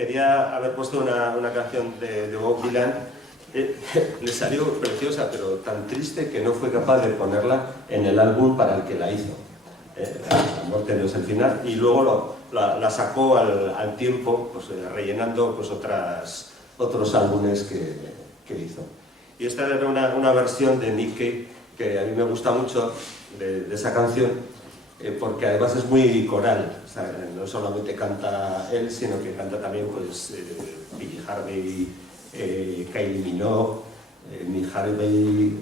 quería haber puesto una canción de Bob Dylan. Le salió preciosa, pero tan triste que no fue capaz de ponerla en el álbum para el que la hizo. La muerte de Dios el final, y luego la sacó al tiempo, pues, rellenando pues, otros álbumes que hizo. Y esta era una versión de Nick Cave que a mí me gusta mucho de esa canción, porque además es muy coral. O sea, no solamente canta él, sino que canta también pues, Billie Harvey, Kylie Minogue, Nick Harvey,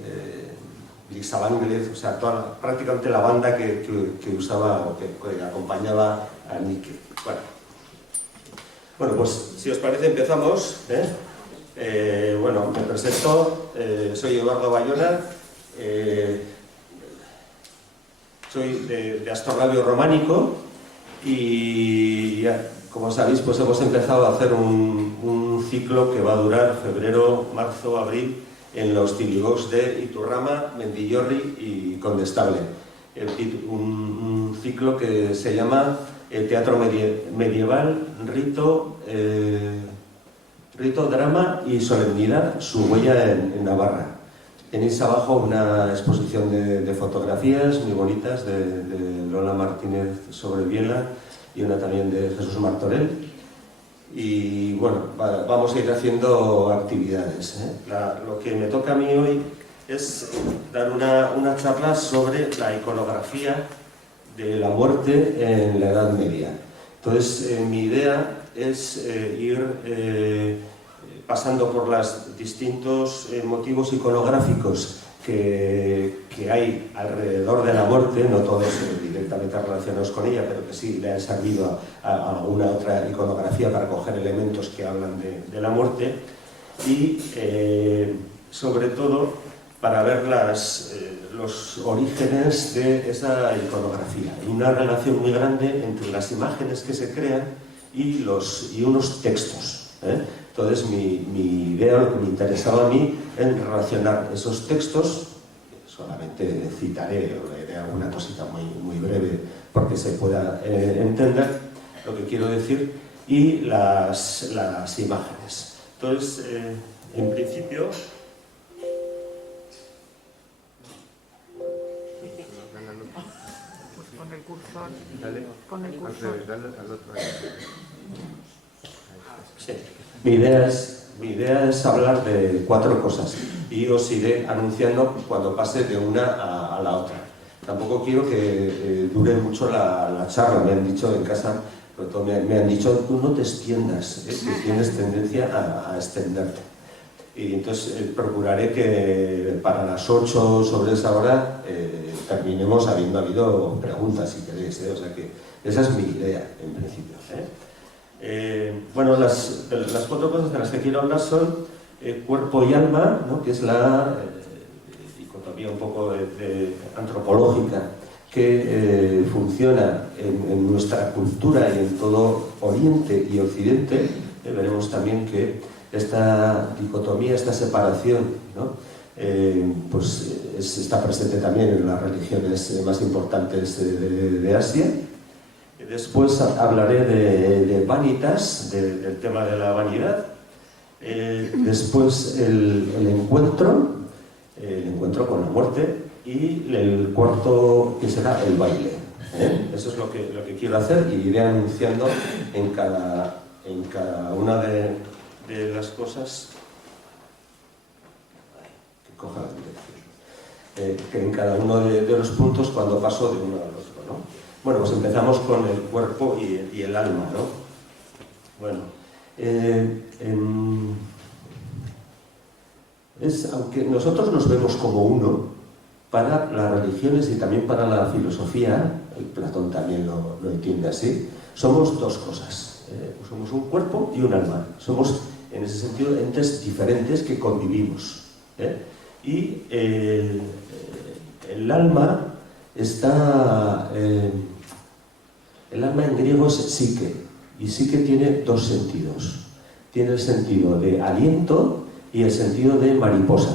Lisa Vangelis, o sea, prácticamente la banda que usaba o que acompañaba a Nick Cave. Bueno, pues si os parece empezamos. Bueno, me presento, soy Eduardo Bayona, soy de Astorrabio Románico y ya, como sabéis, pues hemos empezado a hacer un ciclo que va a durar febrero, marzo, abril en los Tiligox de Iturrama, Mendillorri y Condestable. Un ciclo que se llama Teatro Medieval, Rito, Drama y Solemnidad, su huella en Navarra. Tenéis abajo una exposición de fotografías muy bonitas de Lola Martínez sobre Biela y una también de Jesús Martorell. Y bueno, vamos a ir haciendo actividades. Lo que me toca a mí hoy es dar una charla sobre la iconografía de la muerte en la Edad Media. Entonces, mi idea es ir pasando por los distintos motivos iconográficos que hay alrededor de la muerte, no todos directamente relacionados con ella, pero que sí le han servido a alguna otra iconografía para coger elementos que hablan de la muerte, y sobre todo para ver los orígenes de esa iconografía. Hay una relación muy grande entre las imágenes que se crean y unos textos. Entonces mi idea, lo que me interesaba a mí, es relacionar esos textos, solamente citaré o leeré alguna cosita muy breve porque se pueda entender lo que quiero decir, y las imágenes. Entonces, en principio, con el cursor. Dale. Con el cursor. Sí. Mi idea es hablar de 4 cosas y os iré anunciando cuando pase de una a la otra. Tampoco quiero que dure mucho la charla. Me han dicho en casa, me han dicho, tú no te extiendas, que tienes tendencia a extenderte. Y entonces procuraré que para las 8 sobre esa hora terminemos habiendo habido preguntas, si queréis. O sea que esa es mi idea en principio. Bueno, las 4 cosas de las que quiero hablar son cuerpo y alma, ¿no? Que es la dicotomía un poco antropológica que funciona en nuestra cultura y en todo Oriente y Occidente. Veremos también que esta dicotomía, esta separación, ¿no? Pues está presente también en las religiones más importantes de Asia. Después hablaré de vanitas, del tema de la vanidad. Después el encuentro con la muerte, y el cuarto, que será el baile. Eso es lo que quiero hacer, y iré anunciando en cada una de las cosas que en cada uno de los puntos cuando paso de uno al otro, ¿no? Bueno, pues empezamos con el cuerpo y el alma, ¿no? Bueno, aunque nosotros nos vemos como uno, para las religiones y también para la filosofía, Platón también lo entiende así, somos 2 cosas. Somos un cuerpo y un alma. Somos, en ese sentido, entes diferentes que convivimos. Y el alma está... el alma en griego es psique, y psique tiene 2 sentidos. Tiene el sentido de aliento y el sentido de mariposa.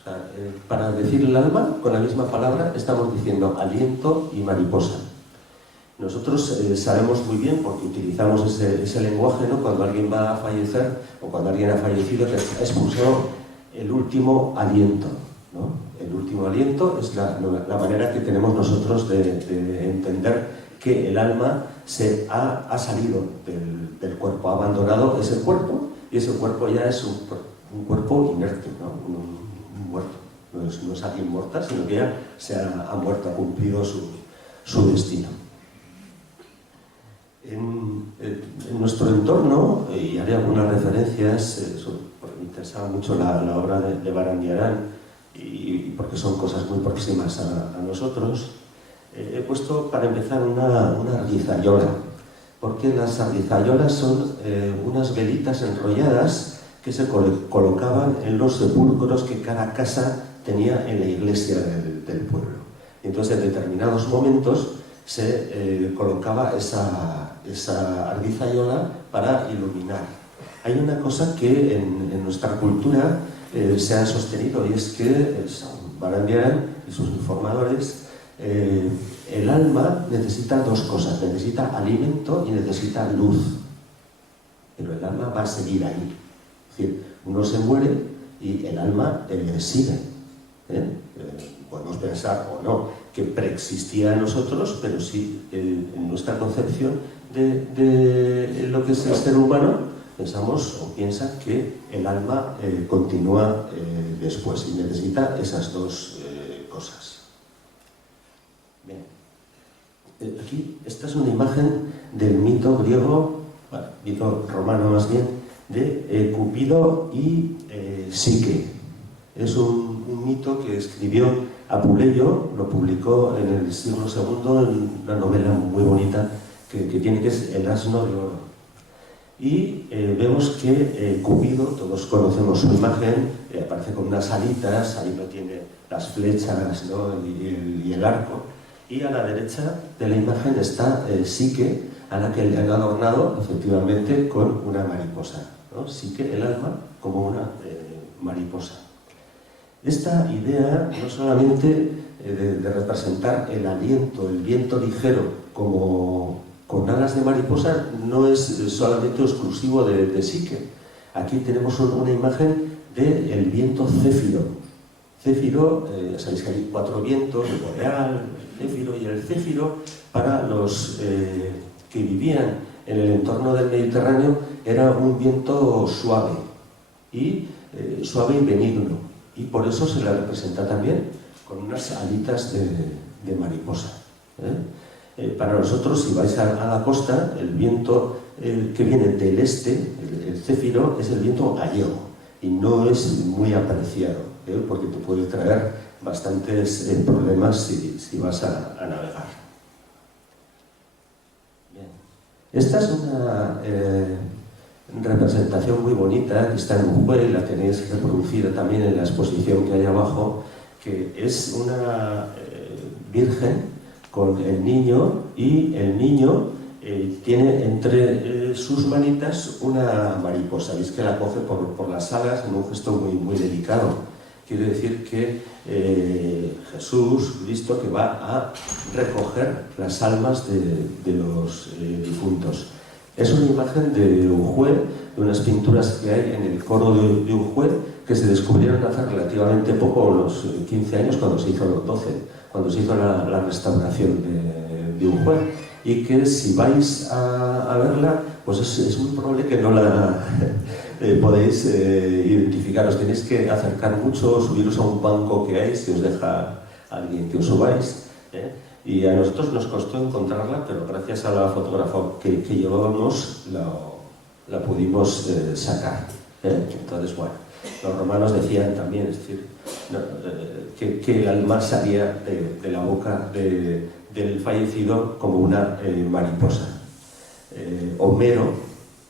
O sea, para decir el alma, con la misma palabra, estamos diciendo aliento y mariposa. Nosotros sabemos muy bien, porque utilizamos ese lenguaje, ¿no? Cuando alguien va a fallecer o cuando alguien ha fallecido, que ha expulsado el último aliento, ¿no? El último aliento es la manera que tenemos nosotros de entender que el alma ha salido del cuerpo, ha abandonado ese cuerpo, y ese cuerpo ya es un cuerpo inerte, ¿no? Un muerto. No es alguien muerta, sino que ya ha muerto, ha cumplido su destino. En nuestro entorno, y haré algunas referencias, porque me interesaba mucho la obra de Barandiarán, y porque son cosas muy próximas a nosotros, he puesto para empezar una argizayola, porque las argizayolas son unas velitas enrolladas que se colocaban en los sepulcros que cada casa tenía en la iglesia del pueblo. Y entonces en determinados momentos se colocaba esa argizayola para iluminar. Hay una cosa que en nuestra cultura se ha sostenido, y es que Barandiarán y sus informadores, el alma necesita dos cosas: necesita alimento y necesita luz, pero el alma va a seguir ahí. Es decir, uno se muere y el alma sigue. Podemos pensar o no que preexistía en nosotros, pero sí en nuestra concepción de lo que es el ser humano, pensamos o piensa que el alma continúa después y necesita esas dos cosas. Bien. Aquí, esta es una imagen del mito griego, bueno, mito romano más bien, de Cupido y Psique. Es un mito que escribió Apuleyo, lo publicó en el siglo II en una novela muy bonita que tiene, que es El asno de oro. Y vemos que Cupido, todos conocemos su imagen, aparece con unas alitas, ahí no tiene las flechas, ¿no? y el arco. Y a la derecha de la imagen está Psique, a la que le han adornado efectivamente con una mariposa, ¿no? Psique, el alma, como una mariposa. Esta idea no solamente de representar el aliento, el viento ligero, como con alas de mariposa, no es solamente exclusivo de Psique. Aquí tenemos una imagen del viento céfiro. Céfiro, sabéis que hay 4 vientos: el boreal, el céfiro, y el céfiro, para los que vivían en el entorno del Mediterráneo, era un viento suave y benigno. Y por eso se la representa también con unas alitas de mariposa. Para nosotros, si vais a la costa, el viento que viene del este, el céfiro, es el viento gallego y no es muy apreciado, porque te puede traer bastantes problemas si vas a navegar. Bien. Esta es una representación muy bonita que está en Uruguay, la tenéis reproducida también en la exposición que hay abajo, que es una virgen con el niño, y el niño tiene entre sus manitas una mariposa. Veis que la coge por las alas en un gesto muy, muy delicado. Quiere decir que Jesús, Cristo, que va a recoger las almas de los difuntos. Es una imagen de Ujue, de unas pinturas que hay en el coro de Ujue, que se descubrieron hace relativamente poco, unos 15 años, cuando se hizo, 12, cuando se hizo la restauración de Ujue, y que si vais a verla, pues es muy probable que no la podéis identificar. Os tenéis que acercar mucho, subiros a un banco que hay, si os deja alguien que os subáis, y a nosotros nos costó encontrarla, pero gracias a la fotógrafa que llevábamos la pudimos sacar. Entonces, bueno, los romanos decían también, es decir, que el alma salía de la boca del fallecido como una mariposa. Homero,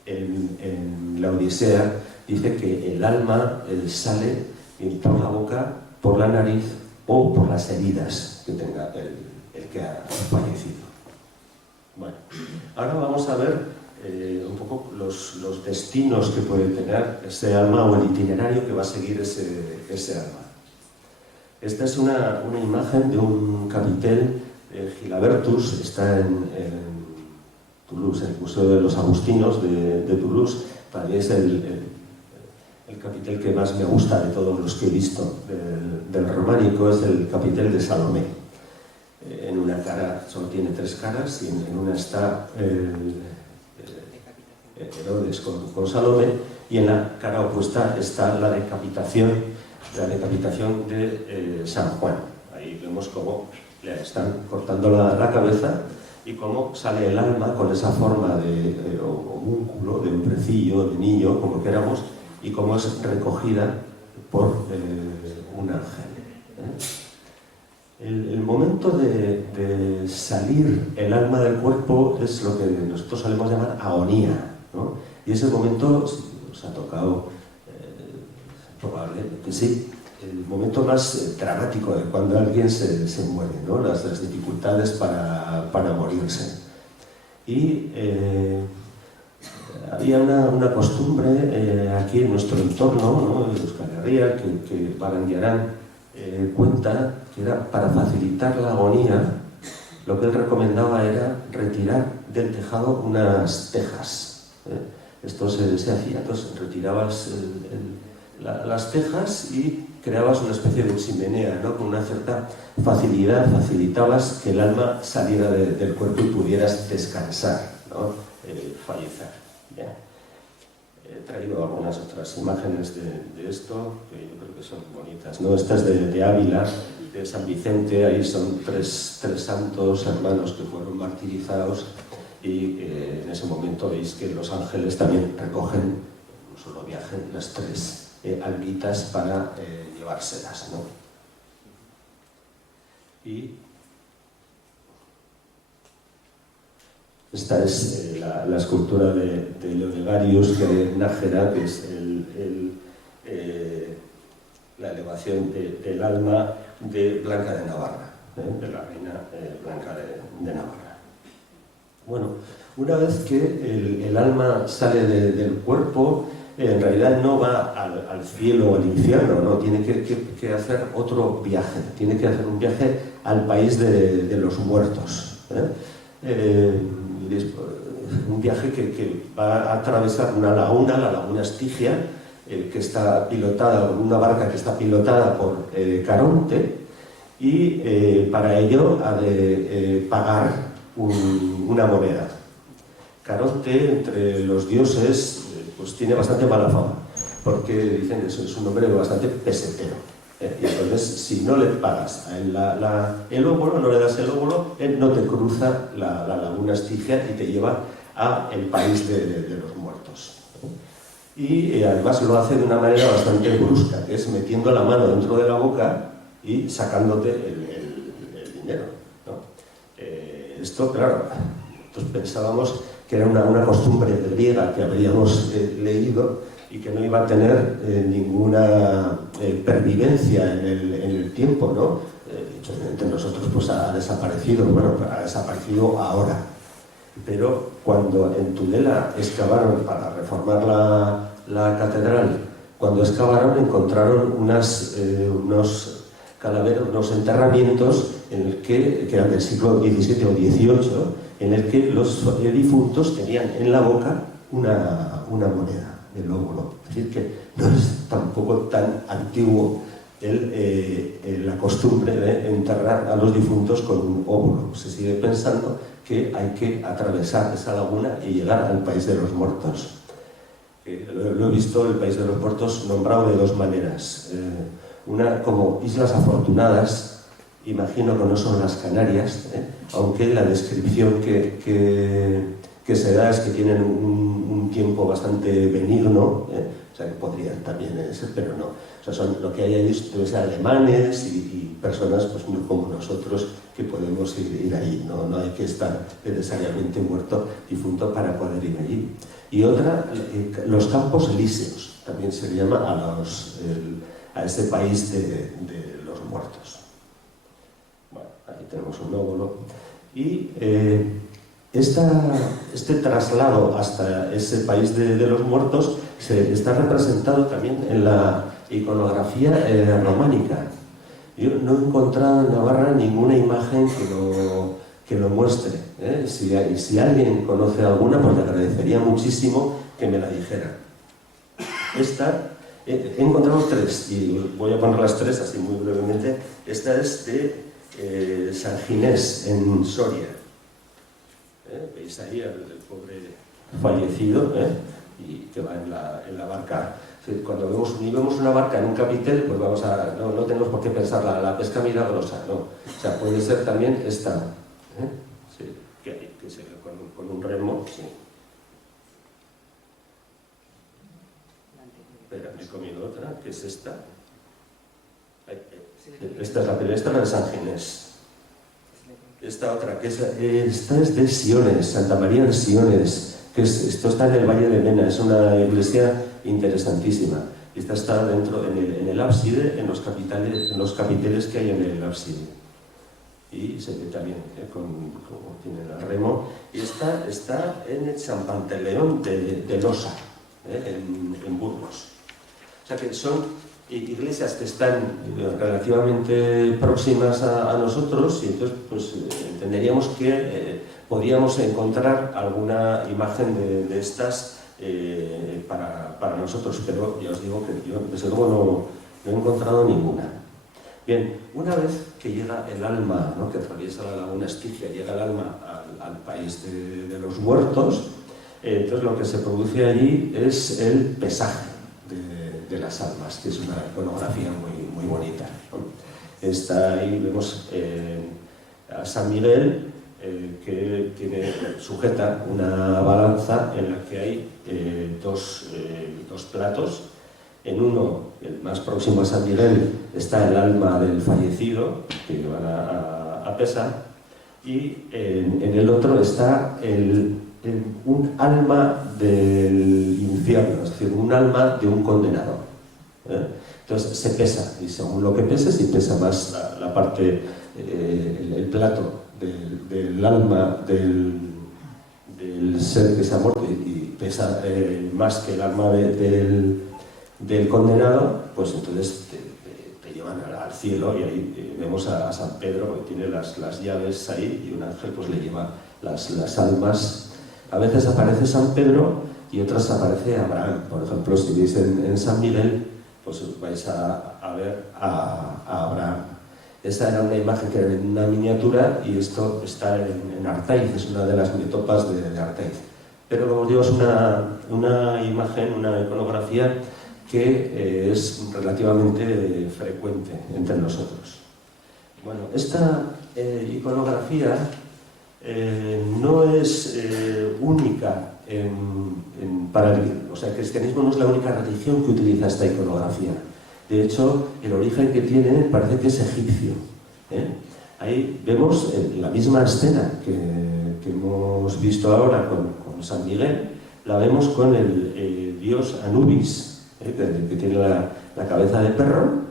en la Odisea, dice que el alma sale por la boca, por la nariz o por las heridas que tenga el que ha fallecido. Bueno, ahora vamos a ver un poco los destinos que puede tener ese alma, o el itinerario que va a seguir ese alma. Esta es una imagen de un capitel Gilabertus está en Toulouse, en el Museo de los Agustinos de Toulouse. Para mí es el capitel que más me gusta de todos los que he visto del románico, es el capitel de Salomé. En una cara, solo tiene 3 caras, y en una está Herodes con Salomé, y en la cara opuesta está la decapitación de San Juan. Ahí vemos cómo le están cortando la cabeza y cómo sale el alma con esa forma de homúnculo, de hombrecillo, de niño, como queramos, y cómo es recogida por un ángel. El momento de salir el alma del cuerpo es lo que nosotros solemos llamar agonía, ¿no? Y ese momento os ha tocado, probablemente que sí, el momento más dramático de cuando alguien se muere, ¿no? Las dificultades para morirse. Y había una costumbre aquí en nuestro entorno, ¿no? En Euskal Herria, que Barandiarán cuenta que era para facilitar la agonía, lo que él recomendaba era retirar del tejado unas tejas. Esto se hacía, entonces retirabas las tejas y creabas una especie de chimenea, ¿no? Con una cierta facilidad, facilitabas que el alma saliera del cuerpo y pudieras descansar, ¿no? Fallecer. ¿Ya? He traído algunas otras imágenes de esto, que yo creo que son bonitas, ¿no? Esta es de Ávila, de San Vicente. Ahí son tres santos hermanos que fueron martirizados, y en ese momento veis que los ángeles también recogen, en un solo viaje, las 3 almitas para llevárselas, ¿no? Y esta es la escultura de Leonegarius de Nájera, que es la elevación del alma de Blanca de Navarra, de la reina Blanca de Navarra. Bueno, una vez que el alma sale del cuerpo, en realidad no va al cielo o al infierno, ¿no? Tiene que hacer otro viaje, tiene que hacer un viaje al país de los muertos, un viaje que va a atravesar una laguna, la laguna Estigia, que está pilotada, una barca que está pilotada por Caronte, y para ello ha de pagar una moneda. Caronte, entre los dioses, pues tiene bastante mala fama, porque dicen que es un hombre bastante pesetero. Y entonces, si no le pagas a él el óvulo, no le das el óvulo, él no te cruza la laguna Estigia y te lleva al país de los muertos. Y además lo hace de una manera bastante brusca, que es metiendo la mano dentro de la boca y sacándote el dinero, ¿no? Esto, claro, nosotros pensábamos que era una costumbre griega que habríamos leído y que no iba a tener ninguna pervivencia en el tiempo, ¿no? Entre nosotros pues ha desaparecido, bueno, ha desaparecido ahora. Pero cuando en Tudela excavaron para reformar la catedral, cuando excavaron encontraron unos calaveras, unos enterramientos que eran del siglo XVII o XVIII, en el que los difuntos tenían en la boca una moneda, el óvulo. Es decir, que no es tampoco tan antiguo la costumbre de enterrar a los difuntos con un óvulo. Se sigue pensando que hay que atravesar esa laguna y llegar al país de los muertos. Lo he visto, el país de los muertos, nombrado de 2 maneras. Una como Islas Afortunadas, imagino que no son las Canarias, aunque la descripción que se da es que tienen un tiempo bastante benigno, o sea que podrían también ser, pero no. O sea, son, lo que hay ahí debe ser alemanes y personas pues, muy como nosotros que podemos ir allí, no hay que estar necesariamente muerto, difunto para poder ir allí. Y otra, los Campos Elíseos, también se le llama a este país de los muertos. Bueno, aquí tenemos un óvulo. Y este traslado hasta ese país de los muertos está representado también en la iconografía románica. Yo no he encontrado en Navarra ninguna imagen que lo muestre. Si alguien conoce alguna, pues le agradecería muchísimo que me la dijera. Esta, he encontrado 3, y voy a poner las 3 así muy brevemente. Esta es de San Ginés, en Soria. Veis ahí el pobre fallecido, y que va en la barca. Cuando vemos una barca en un capitel, pues no tenemos por qué pensar la pesca milagrosa, no. O sea, puede ser también esta, sí, que se ve con un remo, sí. Espera, me he comido otra, que es esta. Esta es la primera, esta es la de San Ginés. Esta otra, esta es de Siones, Santa María de Siones, esto está en el Valle de Mena, es una iglesia interesantísima. Esta está dentro, en el ábside, en los capiteles que hay en el ábside. Y se ve también, como tiene el remo. Y esta está en el San Pantaleón de Losa, en Burgos. O sea que son iglesias que están relativamente próximas a nosotros, y entonces pues entenderíamos que podíamos encontrar alguna imagen de estas para nosotros, pero ya os digo que yo desde luego no he encontrado ninguna. Bien, una vez que llega el alma, ¿no?, que atraviesa la laguna Estigia, llega el alma al país de los muertos, entonces lo que se produce allí es el pesaje de las almas, que es una iconografía muy bonita, ¿no? Está ahí, vemos a San Miguel, que sujeta una balanza en la que hay dos platos. En uno, el más próximo a San Miguel, está el alma del fallecido, que van a pesar, y en el otro está un alma del infierno, es decir, un alma de un condenado. Entonces se pesa, y según lo que pese, si pesa más la parte, el plato del alma del ser que se ha muerto, y pesa más que el alma del condenado, pues entonces te llevan al cielo, y ahí vemos a San Pedro, que tiene las llaves ahí, y un ángel pues le lleva las almas. A veces aparece San Pedro y otras aparece Abraham. Por ejemplo, si veis en San Miguel, pues vais a ver a Abraham. Esta era una imagen que era en una miniatura, y esto está en Artaiz, es una de las metopas de Artaiz. Pero como os digo, es una imagen, una iconografía que es relativamente frecuente entre nosotros. Bueno, esta iconografía no es única o sea, el cristianismo no es la única religión que utiliza esta iconografía. De hecho, el origen que tiene parece que es egipcio. Ahí vemos la misma escena que hemos visto ahora con San Miguel, la vemos con el dios Anubis, que tiene la cabeza de perro,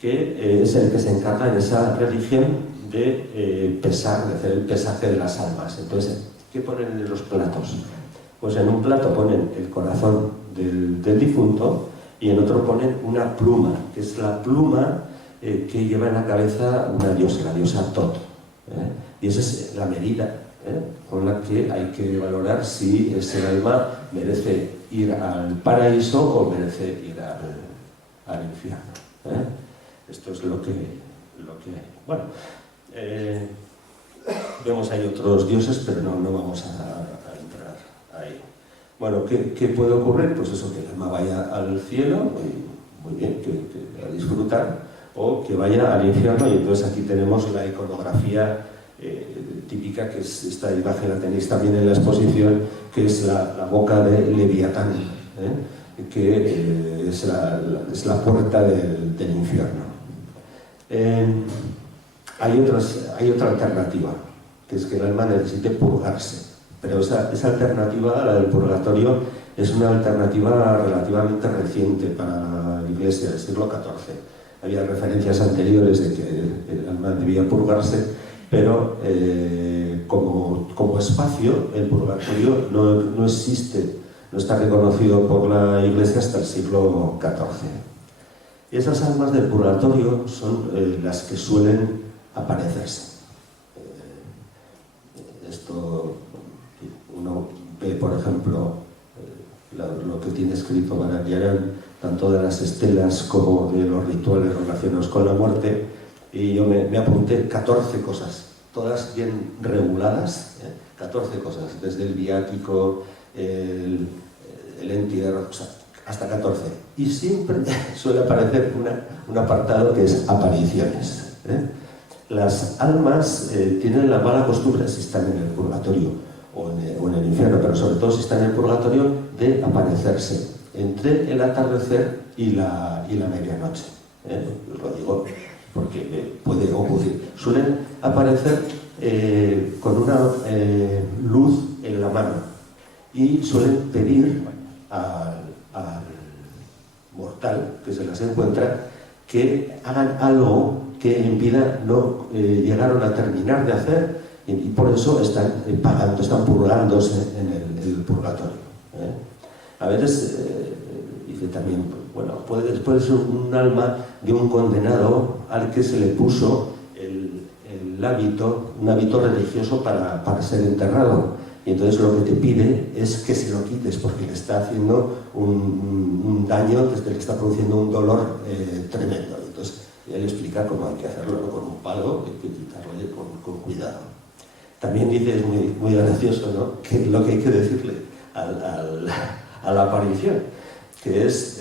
que es el que se encarga en esa religión de pesar, de hacer el pesaje de las almas. Entonces, ¿qué ponen en los platos? Pues en un plato ponen el corazón del difunto, y en otro ponen una pluma, que es la pluma que lleva en la cabeza una diosa, la diosa Tot. Y esa es la medida con la que hay que valorar si ese alma merece ir al paraíso o merece ir al infierno. Esto es lo que hay. Bueno, vemos ahí otros dioses, pero no vamos a entrar ahí. Bueno, ¿qué puede ocurrir? Pues eso, que el alma vaya al cielo, muy bien, que a disfrutar, o que vaya al infierno. Y entonces aquí tenemos la iconografía típica, que es esta imagen, la tenéis también en la exposición, que es la boca de Leviatán, que es la puerta del infierno. Hay otra alternativa, que es que el alma necesite purgarse, pero esa alternativa, la del purgatorio, es una alternativa relativamente reciente para la Iglesia del siglo XIV. Había referencias anteriores de que el alma debía purgarse, pero como espacio, el purgatorio no existe, no está reconocido por la Iglesia hasta el siglo XIV. Y esas almas del purgatorio son las que suelen aparecerse. Esto, uno ve, por ejemplo, lo que tiene escrito Barandiarán, tanto de las estelas como de los rituales relacionados con la muerte, y yo me apunté 14 cosas, todas bien reguladas, 14 cosas, desde el viático, el entierro, o sea, hasta 14. Y siempre suele aparecer un apartado que es apariciones. Las almas tienen la mala costumbre, si están en el purgatorio o en el infierno, pero sobre todo si están en el purgatorio, de aparecerse entre el atardecer y la medianoche. Os lo digo porque puede ocurrir. Suelen aparecer con una luz en la mano y suelen pedir al mortal que se las encuentra que hagan algo que en vida no llegaron a terminar de hacer, y por eso están pagando, están purgándose en el purgatorio. A veces dice también, bueno, puede ser un alma de un condenado al que se le puso el hábito, un hábito religioso para ser enterrado. Y entonces lo que te pide es que se lo quites porque le está haciendo un daño, que le está produciendo un dolor tremendo. Entonces él explica cómo hay que hacerlo, ¿no? Con un palo, hay que quitarlo con cuidado. También dice, es muy gracioso, ¿no?, que lo que hay que decirle a la aparición, que es,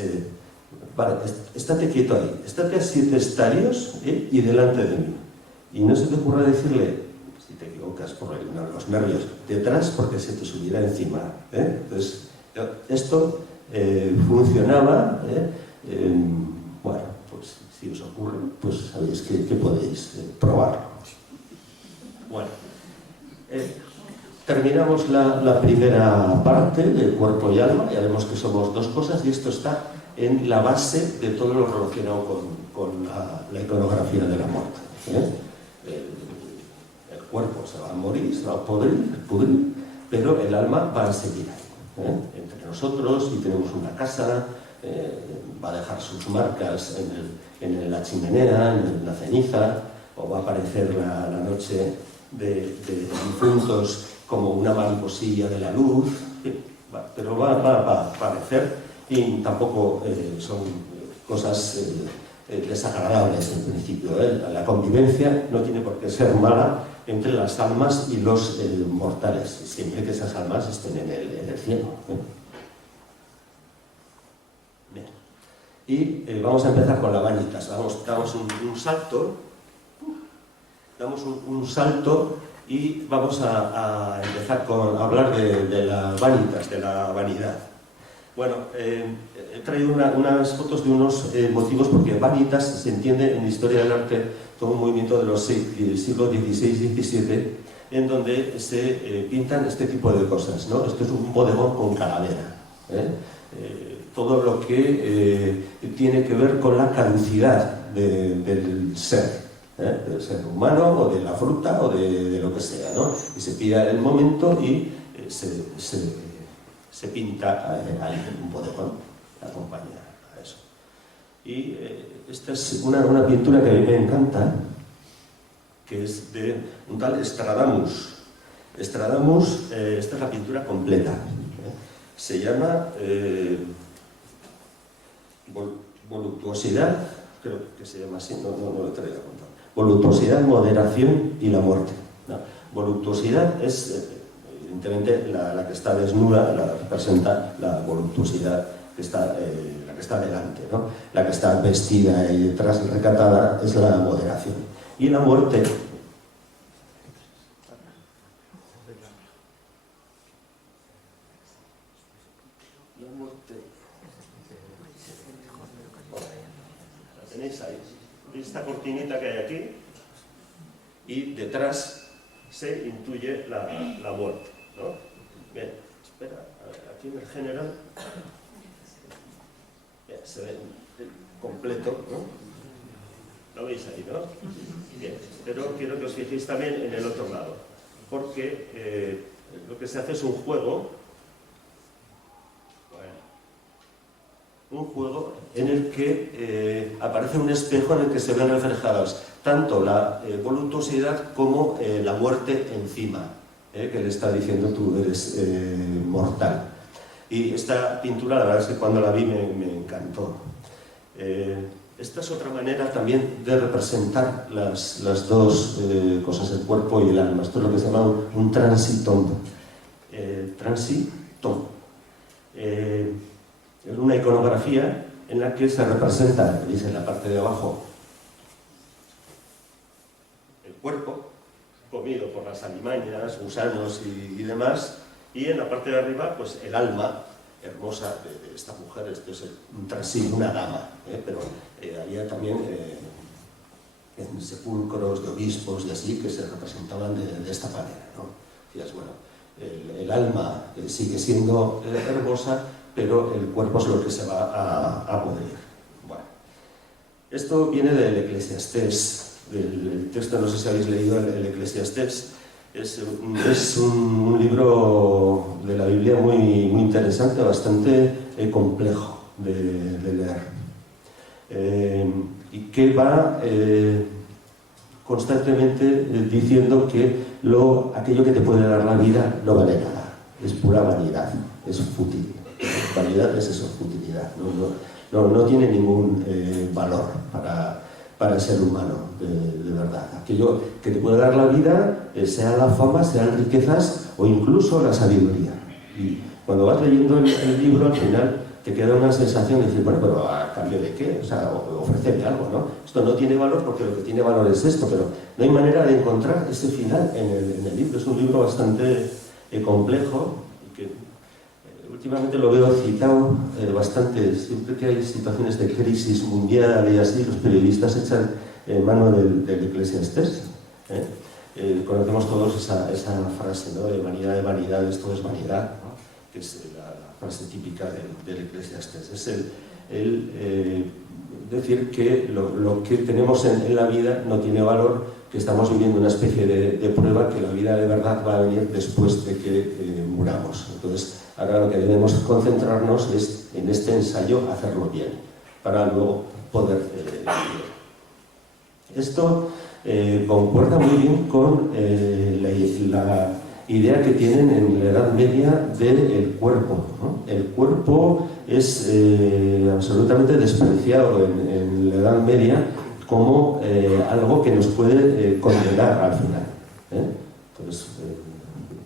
vale, estate quieto ahí, estate a 7 estadios y delante de mí. Y no se te ocurra decirle, si te equivocas por los nervios, detrás porque se te subirá encima. Entonces, esto funcionaba. Bueno, pues si os ocurre, pues sabéis que podéis probarlo. Bueno, terminamos la primera parte de cuerpo y alma. Ya vemos que somos dos cosas y esto está en la base de todo lo relacionado con la iconografía de la muerte. El cuerpo se va a morir, se va a pudrir, pero el alma va a seguir ahí, entre nosotros, y tenemos una casa, va a dejar sus marcas en la chimenea, en la ceniza, o va a aparecer la noche de difuntos como una mariposilla de la luz, pero va a aparecer, y tampoco son cosas desagradables en principio. La convivencia no tiene por qué ser mala entre las almas y los mortales, siempre que esas almas estén en el cielo. Bien. Y vamos a empezar con la vanitas. Damos un salto, y vamos a empezar a hablar de la vanitas, de la vanidad. Bueno, he traído unas fotos de unos motivos, porque vanitas se entiende en la historia del arte todo un movimiento de los siglos XVI y XVII, en donde se pintan este tipo de cosas, ¿no? Esto es un bodegón con calavera. Todo lo que tiene que ver con la caducidad del ser. Del ser humano, o de la fruta, o de lo que sea, ¿no? Y se pilla el momento y se pinta ahí un bodegón, acompaña a eso. Y esta es una pintura que a mí me encanta, que es de un tal Stradamus. Stradamus, esta es la pintura completa. Se llama voluptuosidad, creo que se llama así, no lo traigo a contar. Voluptuosidad, moderación y la muerte. ¿No? Voluptuosidad es, evidentemente, la que está desnuda, la representa la voluptuosidad que está, la que está delante, ¿no? La que está vestida y detrás recatada es la moderación. Y la muerte, la tenéis ahí. Esta cortinita que hay aquí, y detrás se intuye la muerte, ¿no? Bien, espera, a ver, aquí en el general bien, se ve completo, ¿no? ¿Lo veis ahí, no? Bien, pero quiero que os fijéis también en el otro lado, porque lo que se hace es un juego. Bueno, un juego en el que aparece un espejo en el que se ven reflejadas tanto la voluptuosidad como la muerte encima, que le está diciendo tú eres mortal. Y esta pintura, la verdad es que cuando la vi me encantó. Esta es otra manera también de representar las dos cosas, el cuerpo y el alma. Esto es lo que se llama un transitom. Transitom. Es una iconografía en la que se representa, veis en la parte de abajo, el cuerpo, comido por las alimañas, gusanos y demás, y en la parte de arriba, pues el alma hermosa de esta mujer. Esto es un transitum, una dama, pero había también en sepulcros de obispos y así que se representaban de esta manera, ¿no? Decías, bueno, el alma sigue siendo hermosa, pero el cuerpo es lo que se va a pudrir. Bueno, esto viene del Eclesiastés, del texto, no sé si habéis leído el Eclesiastés. Es un libro de la Biblia muy interesante, bastante complejo de leer, y que va constantemente diciendo que aquello que te puede dar la vida no vale nada, es pura vanidad, es fútil. Vanidad es eso, futilidad, no tiene ningún valor para el ser humano, de verdad. Aquello que te puede dar la vida, sea la fama, sean riquezas o incluso la sabiduría. Y cuando vas leyendo el libro, al final te queda una sensación de decir, bueno, pero ¿a cambio de qué? O sea, ofrecerme algo, ¿no? Esto no tiene valor porque lo que tiene valor es esto, pero no hay manera de encontrar ese final en el libro. Es un libro bastante complejo y que últimamente lo veo citado bastante. Siempre que hay situaciones de crisis mundial y así, los periodistas echan mano del Eclesiastés. Conocemos todos esa frase, ¿no? De vanidades, todo es vanidad, ¿no? Que es la frase típica del Eclesiastés. Es decir que lo que tenemos en la vida no tiene valor, que estamos viviendo una especie de prueba, que la vida de verdad va a venir después de que muramos. Entonces, ahora lo que debemos concentrarnos es en este ensayo hacerlo bien, para luego poder vivir. Esto concuerda muy bien con la idea que tienen en la Edad Media del cuerpo, ¿no? El cuerpo es absolutamente despreciado en la Edad Media como algo que nos puede condenar al final. Entonces,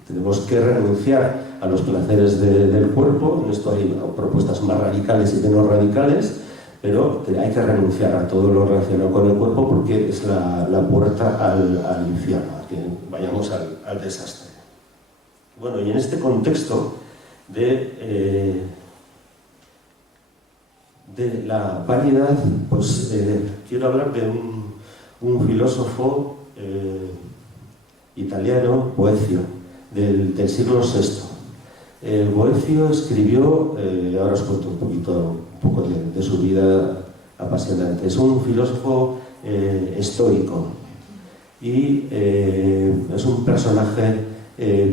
tenemos que renunciar a los placeres del cuerpo. En esto hay propuestas más radicales y menos radicales, pero hay que renunciar a todo lo relacionado con el cuerpo porque es la puerta al infierno, a que vayamos al desastre. Bueno, y en este contexto de la vanidad, pues quiero hablar de un filósofo italiano, Boecio, del siglo VI. Boecio escribió, ahora os cuento un poco de su vida apasionante. Es un filósofo estoico y es un personaje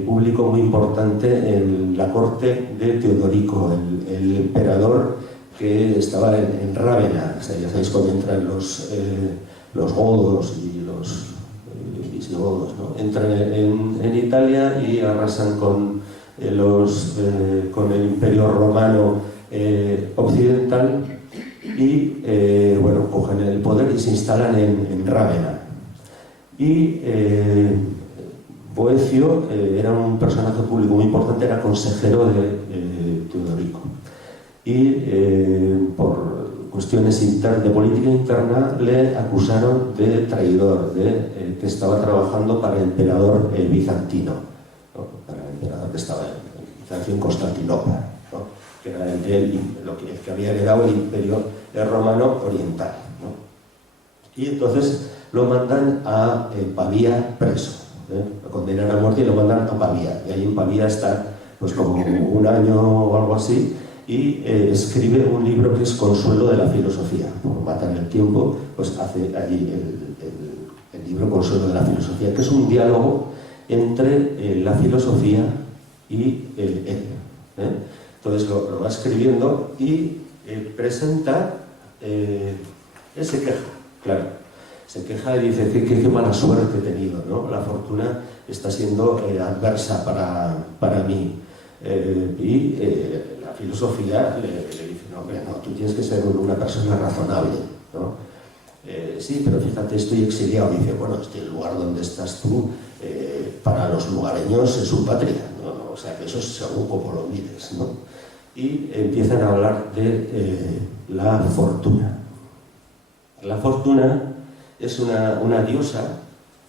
público muy importante en la corte de Teodorico, el emperador que estaba en Rávena. O sea, ya sabéis cómo entran los godos y los visigodos, ¿no? Entran en Italia y arrasan con el Imperio Romano occidental y bueno, cogen el poder y se instalan en Rávena. Y Boecio era un personaje público muy importante, era consejero de Teodorico. Y por cuestiones de política interna le acusaron de traidor, que estaba trabajando para el emperador bizantino, ¿no? Para el emperador que estaba en Bizancio, en Constantinopla, ¿no? Que era el que había heredado el imperio romano oriental, ¿no? Y entonces lo mandan a Pavía preso. Lo condenan a muerte y lo mandan a Pavía. Y ahí en Pavía está pues como un año o algo así, y escribe un libro que es Consuelo de la Filosofía. Por matar el tiempo, pues hace allí el libro Consuelo de la Filosofía, que es un diálogo entre la filosofía y él. Entonces lo va escribiendo y presenta, él se queja, claro, se queja y dice qué mala suerte he tenido, ¿no? La fortuna está siendo adversa para mí. La filosofía le dice, no, hombre, no, tú tienes que ser una persona razonable, ¿no? Sí, pero fíjate, estoy exiliado. Dice, bueno, el lugar donde estás tú, para los lugareños es su patria, ¿no? O sea, que eso es según como lo mires, ¿no? Y empiezan a hablar de la fortuna. La fortuna es una diosa.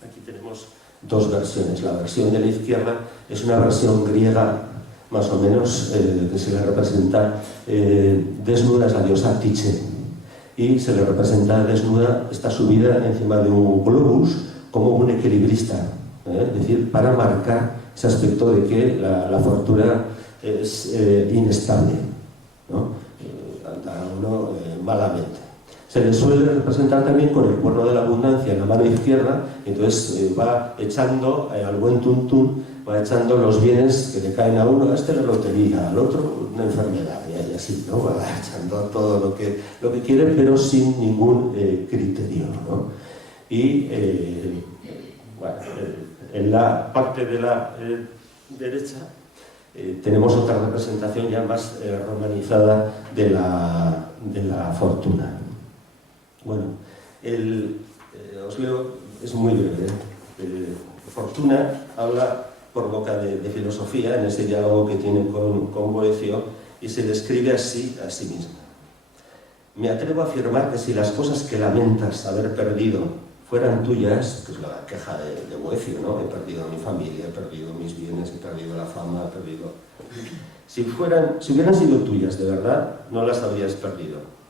Aquí tenemos dos versiones. La versión de la izquierda es una versión griega, más o menos, que se le representa desnuda, es la diosa Tiche, y se le representa desnuda, está subida encima de un globus como un equilibrista, es decir, para marcar ese aspecto de que la fortuna es inestable, ¿no? Anda uno malamente. Se le suele representar también con el cuerno de la abundancia en la mano izquierda, entonces va echando al buen tuntún, va echando los bienes que le caen a uno, a este la lotería, al otro una enfermedad, y así, ¿no? Va echando todo lo que quiere, pero sin ningún criterio, ¿no? Y bueno, en la parte de la derecha tenemos otra representación ya más romanizada de la fortuna. Bueno, os leo, es muy breve. Fortuna habla por boca de filosofía en ese diálogo que tiene con Boecio y se describe así a sí misma. Me atrevo a afirmar que si las cosas que lamentas haber perdido fueran tuyas, que es la queja de Boecio, ¿no? He perdido mi familia, he perdido mis bienes, he perdido la fama, he perdido... Si hubieran sido tuyas de verdad, no las habrías perdido.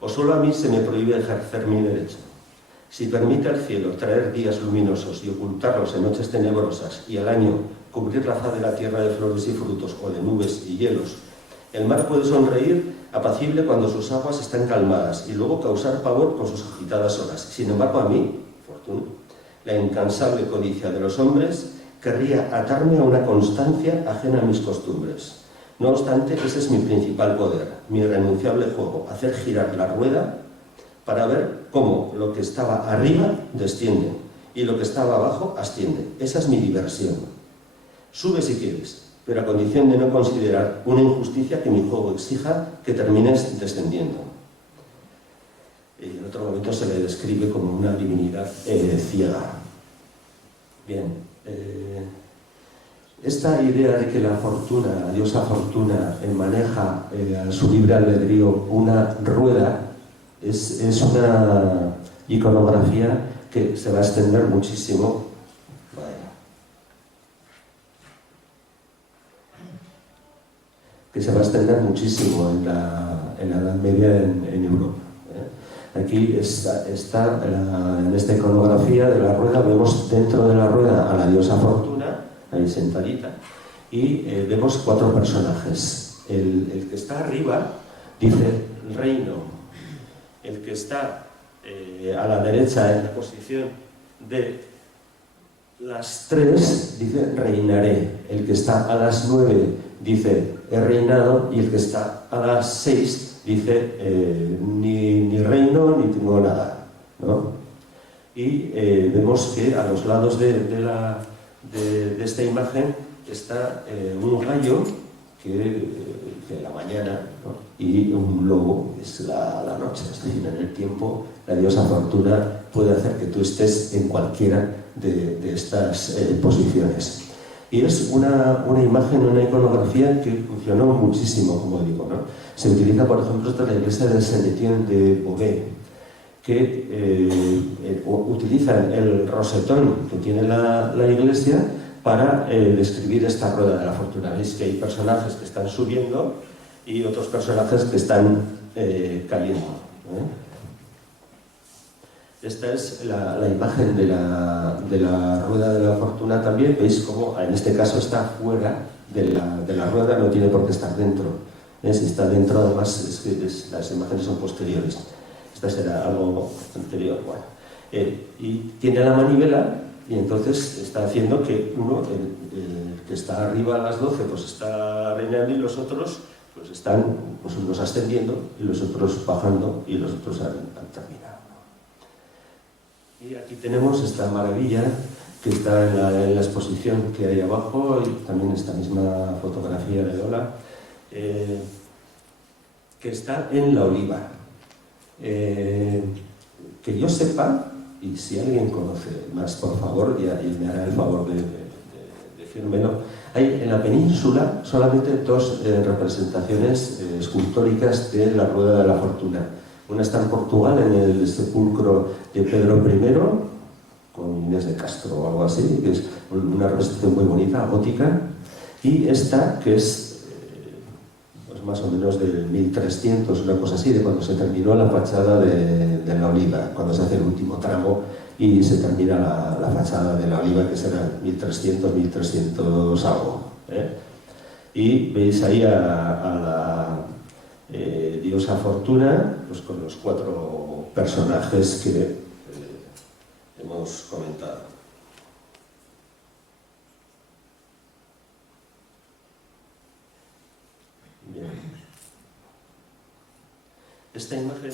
O solo a mí se me prohíbe ejercer mi derecho. Si permite al cielo traer días luminosos y ocultarlos en noches tenebrosas y al año cubrir la faz de la tierra de flores y frutos o de nubes y hielos, el mar puede sonreír apacible cuando sus aguas están calmadas y luego causar pavor con sus agitadas olas. Sin embargo, a mí, fortuna, la incansable codicia de los hombres querría atarme a una constancia ajena a mis costumbres. No obstante, ese es mi principal poder, mi irrenunciable juego, hacer girar la rueda para ver cómo lo que estaba arriba desciende y lo que estaba abajo asciende. Esa es mi diversión. Sube si quieres, pero a condición de no considerar una injusticia que mi juego exija que termines descendiendo. Y en otro momento se le describe como una divinidad ciega. Bien. Esta idea de que la fortuna, la diosa fortuna, maneja a su libre albedrío una rueda, es una iconografía que se va a extender muchísimo. Que se va a extender muchísimo en la Edad Media en Europa. Aquí está en esta iconografía de la rueda, vemos dentro de la rueda a la diosa fortuna, ahí sentadita, y vemos cuatro personajes. El que está arriba dice reino, el que está a la derecha en la posición de las 3 dice reinaré, el que está a las 9 dice he reinado y el que está a las 6 dice ni reino ni tengo nada, ¿no? Y vemos que a los lados de esta imagen está un gallo que la mañana, ¿no? Y un lobo, que es la noche. Es decir, en el tiempo la diosa fortuna puede hacer que tú estés en cualquiera de estas posiciones. Y es una imagen, una iconografía que funcionó muchísimo, como digo, ¿no? Se utiliza, por ejemplo, esta la iglesia de Saint-Étienne de Beauvais, que utilizan el rosetón que tiene la iglesia para describir esta rueda de la fortuna. Veis que hay personajes que están subiendo y otros personajes que están cayendo. Esta es la imagen de la rueda de la fortuna también. Veis cómo en este caso está fuera de la rueda, no tiene por qué estar dentro. Si está dentro, además, las imágenes son posteriores. Esta será algo anterior. Bueno. Y tiene la manivela y entonces está haciendo que uno, el que está arriba a las 12, pues está reinando y los otros pues pues están pues unos ascendiendo y los otros bajando y los otros han terminado. Y aquí tenemos esta maravilla que está en la exposición que hay abajo, y también esta misma fotografía de Lola, que está en La Oliva. Que yo sepa, y si alguien conoce más, por favor, y me hará el favor de decírmelo, hay en la península solamente dos representaciones escultóricas de la Rueda de la Fortuna. Una está en Portugal, en el sepulcro de Pedro I, con Inés de Castro o algo así, que es una representación muy bonita, gótica, y esta que es pues más o menos del 1300, una cosa así, de cuando se terminó la fachada de La Oliva, cuando se hace el último tramo y se termina la fachada de La Oliva, que será 1300, 1300 algo. Y veis ahí a la diosa Fortuna, pues con los cuatro personajes que hemos comentado. Bien. Esta imagen,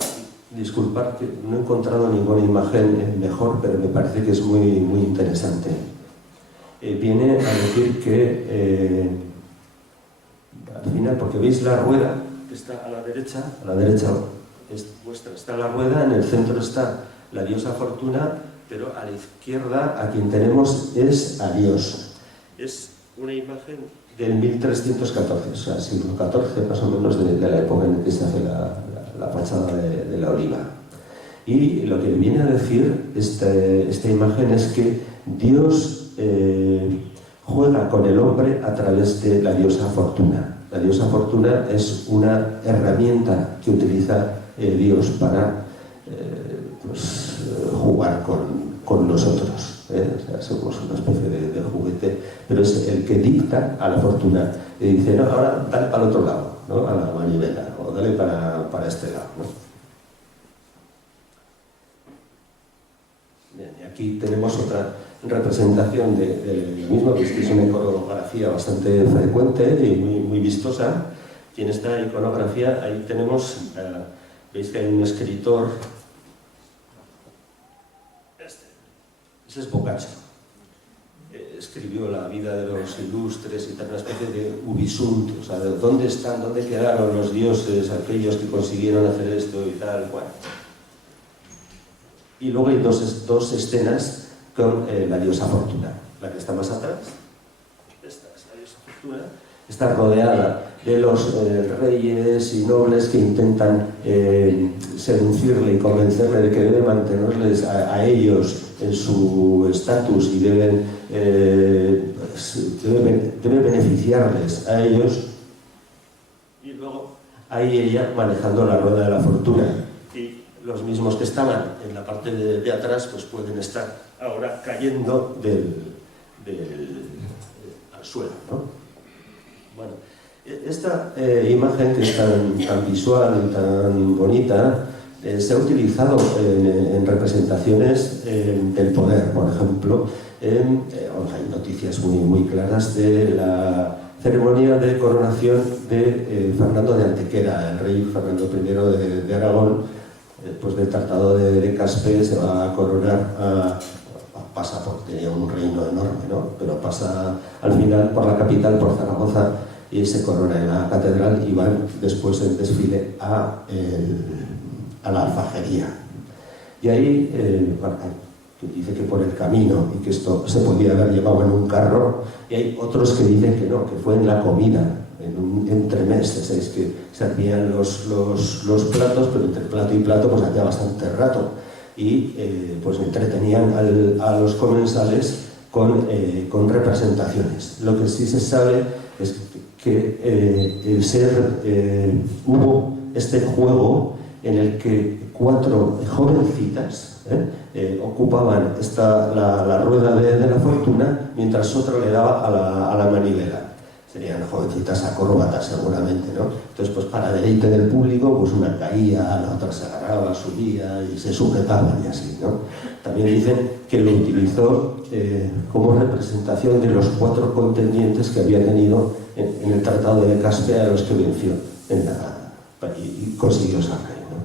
disculpad que no he encontrado ninguna imagen mejor, pero me parece que es muy, muy interesante. Viene a decir que al final, porque veis la rueda que está a la derecha es vuestra, está la rueda, en el centro está la diosa Fortuna, pero a la izquierda a quien tenemos es a Dios. Es una imagen del 1314, o sea, siglo XIV más o menos de la época en que se hace la fachada de La Oliva. Y lo que viene a decir esta imagen es que Dios juega con el hombre a través de la diosa Fortuna. La diosa Fortuna es una herramienta que utiliza Dios para jugar con nosotros. O sea, somos una especie de juguete, pero es el que dicta a la Fortuna y dice, no, ahora dale para el otro lado, ¿no? A la manivela, o dale para este lado, ¿no? Bien, y aquí tenemos otra representación de lo mismo, que es una iconografía bastante frecuente y muy vistosa. Y en esta iconografía ahí tenemos, veis que hay un escritor, ese es Boccaccio, escribió la vida de los ilustres y tal, una especie de ubisunt, o sea, de dónde están, dónde quedaron los dioses, aquellos que consiguieron hacer esto y tal, bueno. Y luego hay dos escenas con la diosa Fortuna. La que está más atrás, esta es la diosa Fortuna, está rodeada de los reyes y nobles que intentan seducirle y convencerle de que debe mantenerles a ellos en su estatus y debe beneficiarles a ellos. Y luego ahí ella manejando la rueda de la fortuna. Y los mismos que estaban en la parte de atrás pues pueden estar ahora cayendo al suelo, ¿no? Bueno, esta imagen que es tan visual y tan bonita se ha utilizado en representaciones del poder, por ejemplo. Hay noticias muy claras de la ceremonia de coronación de Fernando de Antequera, el rey Fernando I de Aragón. Después del Tratado de Caspe se va a coronar pasa porque tenía un reino enorme, ¿no? Pero pasa al final por la capital, por Zaragoza, y se corona en la catedral y van después el desfile a la alfajería. Y ahí, dice que por el camino y que esto se podía haber llevado en un carro, y hay otros que dicen que no, que fue en la comida, en un entremés, sabéis que servían los platos, pero entre plato y plato pues hacía bastante rato, y pues entretenían a los comensales con representaciones. Lo que sí se sabe es que hubo este juego en el que 4 jovencitas ocupaban la rueda de la fortuna, mientras otro le daba a la manivela. Serían jovencitas acróbatas seguramente, ¿no? Entonces, pues para deleite del público, pues una caía, la otra se agarraba, subía y se sujetaban y así, ¿no? También dicen que lo utilizó como representación de los 4 contendientes que había tenido en el Tratado de Caspe, a los que venció. y consiguió esa rey, ¿no?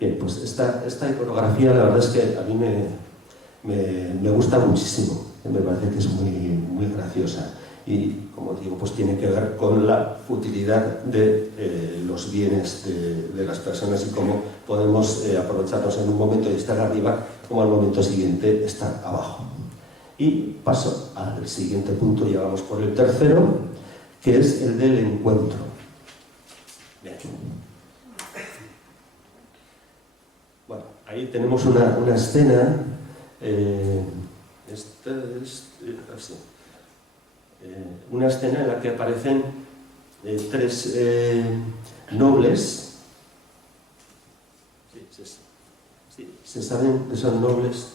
Bien, pues esta iconografía la verdad es que a mí me gusta muchísimo, me parece que es muy graciosa y, como digo, pues tiene que ver con la utilidad de los bienes de las personas y cómo podemos aprovecharlos en un momento y estar arriba, como al momento siguiente estar abajo. Y paso al siguiente punto, ya vamos por el tercero, que es el del encuentro. Bien. Bueno, ahí tenemos una escena, esta es así, una escena en la que aparecen tres nobles. Sí, se saben que son nobles.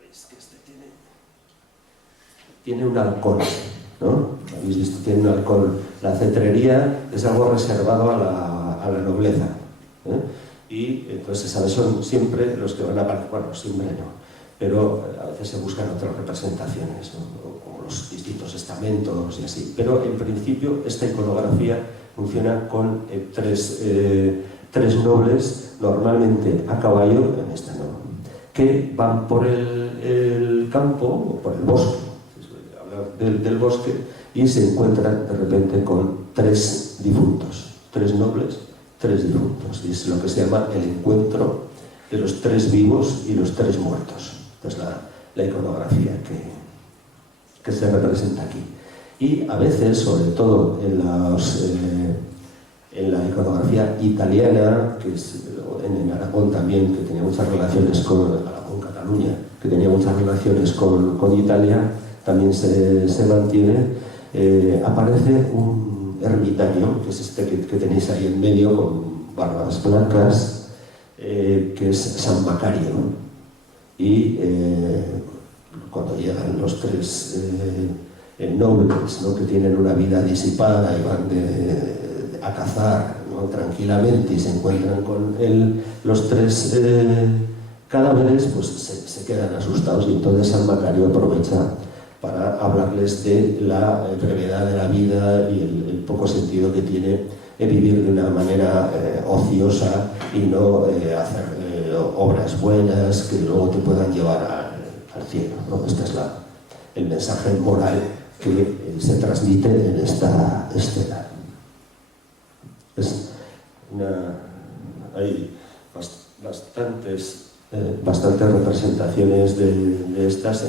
Veis que este tiene un halcón, ¿no? Habéis visto, tiene un halcón. La cetrería es algo reservado a la nobleza, ¿eh? Y entonces, ¿sabes? Son siempre los que van a aparecer, bueno, siempre no, pero a veces se buscan otras representaciones, ¿no? Como los distintos estamentos y así. Pero en principio esta iconografía funciona con tres nobles, normalmente a caballo, en esta no, que van por el campo o por el bosque, hablar del bosque, y se encuentran de repente con tres difuntos, tres nobles, tres difuntos, y es lo que se llama el encuentro de los tres vivos y los tres muertos. Esta es la iconografía que se representa aquí. Y a veces, sobre todo en la iconografía italiana, que es en Aragón también, que tenía muchas relaciones con Aragón, Cataluña, que tenía muchas relaciones con Italia, también se mantiene, aparece un ermitaño, que es este que tenéis ahí en medio, con barbas blancas, que es San Macario. Y cuando llegan los tres nobles, ¿no?, que tienen una vida disipada y van a cazar, ¿no?, tranquilamente, y se encuentran con los tres cadáveres, pues se quedan asustados, y entonces San Macario aprovecha para hablarles de la brevedad de la vida y el poco sentido que tiene vivir de una manera ociosa y no hacer obras buenas que luego te puedan llevar al cielo, ¿no? Este es el mensaje moral que se transmite en esta escena. Hay bastantes representaciones de estas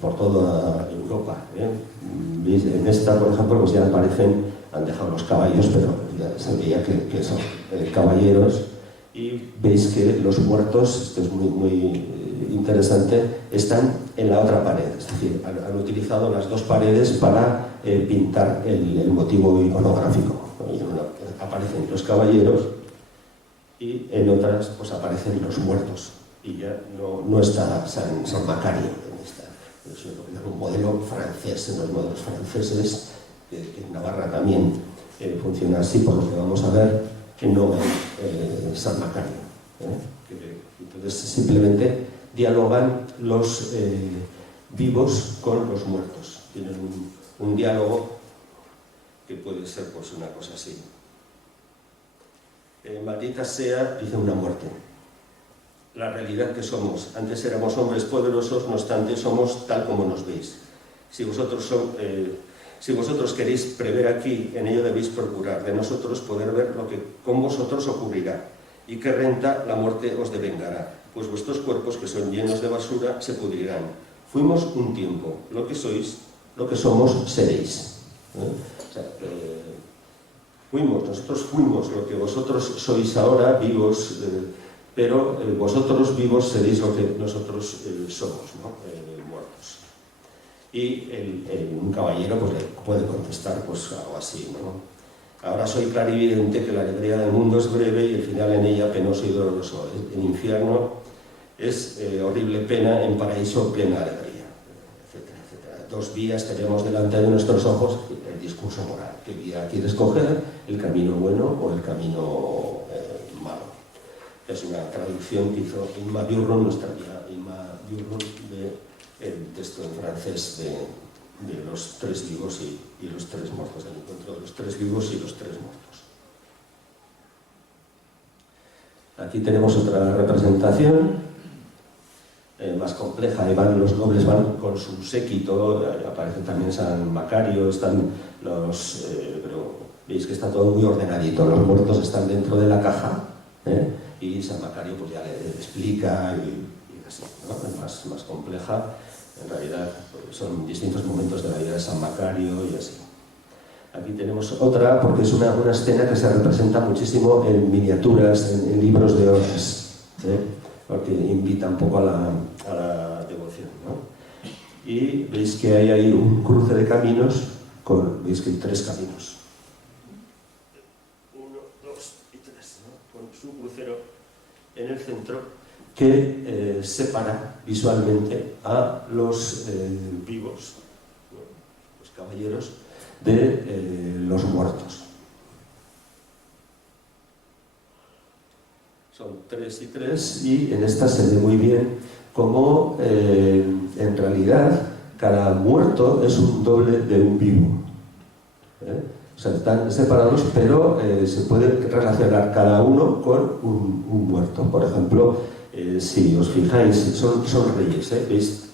por toda Europa, ¿eh? En esta, por ejemplo, pues ya aparecen, han dejado los caballos, pero ya se veía que son caballeros, y veis que los muertos, esto es muy interesante, están en la otra pared, es decir, han utilizado las dos paredes para pintar el motivo iconográfico, ¿no? Y en una aparecen los caballeros y en otras pues aparecen los muertos, y ya no está San Macario en esta. Es un modelo francés, en los modelos franceses, que en Navarra también funciona así, por lo que vamos a ver, que no hay San Macario, ¿eh? Entonces simplemente dialogan los vivos con los muertos, tienen un diálogo que puede ser pues una cosa así. Maldita sea, dice una muerte, la realidad que somos. Antes éramos hombres poderosos, no obstante somos tal como nos veis. Si vosotros queréis prever aquí, en ello debéis procurar de nosotros poder ver lo que con vosotros ocurrirá, y qué renta la muerte os devengará, pues vuestros cuerpos, que son llenos de basura, se pudrirán. Fuimos un tiempo, lo que sois, lo que somos, seréis. O sea, nosotros fuimos lo que vosotros sois ahora, vivos, pero vosotros vivos seréis lo que nosotros somos, ¿no? Muertos. Y un caballero pues le puede contestar pues algo así, ¿no? Ahora soy clarividente que la alegría del mundo es breve y el final en ella penoso y doloroso. El infierno es horrible pena, en paraíso plena alegría, etcétera, etcétera. Dos vías tenemos delante de nuestros ojos, el discurso moral. ¿Qué vía quieres coger? ¿El camino bueno o el camino malo? Es una traducción que hizo Inma Durron, nuestra guía Inma Durron, del texto en francés de los tres vivos y los tres muertos, del encuentro de los tres vivos y los tres muertos. Aquí tenemos otra representación más compleja. Ahí van, los nobles van con su séquito, aparece también San Macario, están los... pero veis que está todo muy ordenadito, los muertos están dentro de la caja, y San Macario pues ya le explica y así, ¿no? Es más compleja. En realidad pues, son distintos momentos de la vida de San Macario y así. Aquí tenemos otra, porque es una escena que se representa muchísimo en miniaturas, en libros de hojas, porque invita un poco a la devoción, ¿no? Y veis que hay ahí un cruce de caminos, veis que hay tres caminos. 1, 2 y 3, ¿no? Con su crucero en el centro, que separa visualmente a los vivos, ¿no? Los caballeros, de los muertos. Son 3 y 3, y en esta se ve muy bien cómo en realidad cada muerto es un doble de un vivo. O sea, están separados, pero se puede relacionar cada uno con un muerto. Por ejemplo, si os fijáis, son reyes, ¿veis?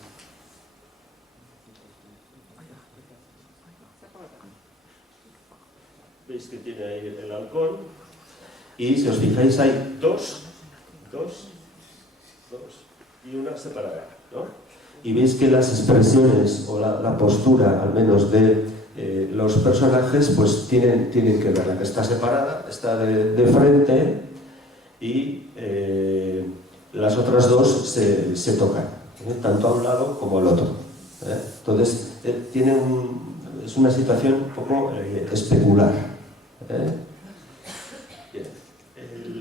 Veis que tiene ahí el halcón, y si os fijáis hay dos y una separada, ¿no? Y veis que las expresiones o la postura, al menos de los personajes, pues tienen que ver. La que está separada está de frente, y las otras dos se tocan, tanto a un lado como al otro. Entonces es una situación un poco especular.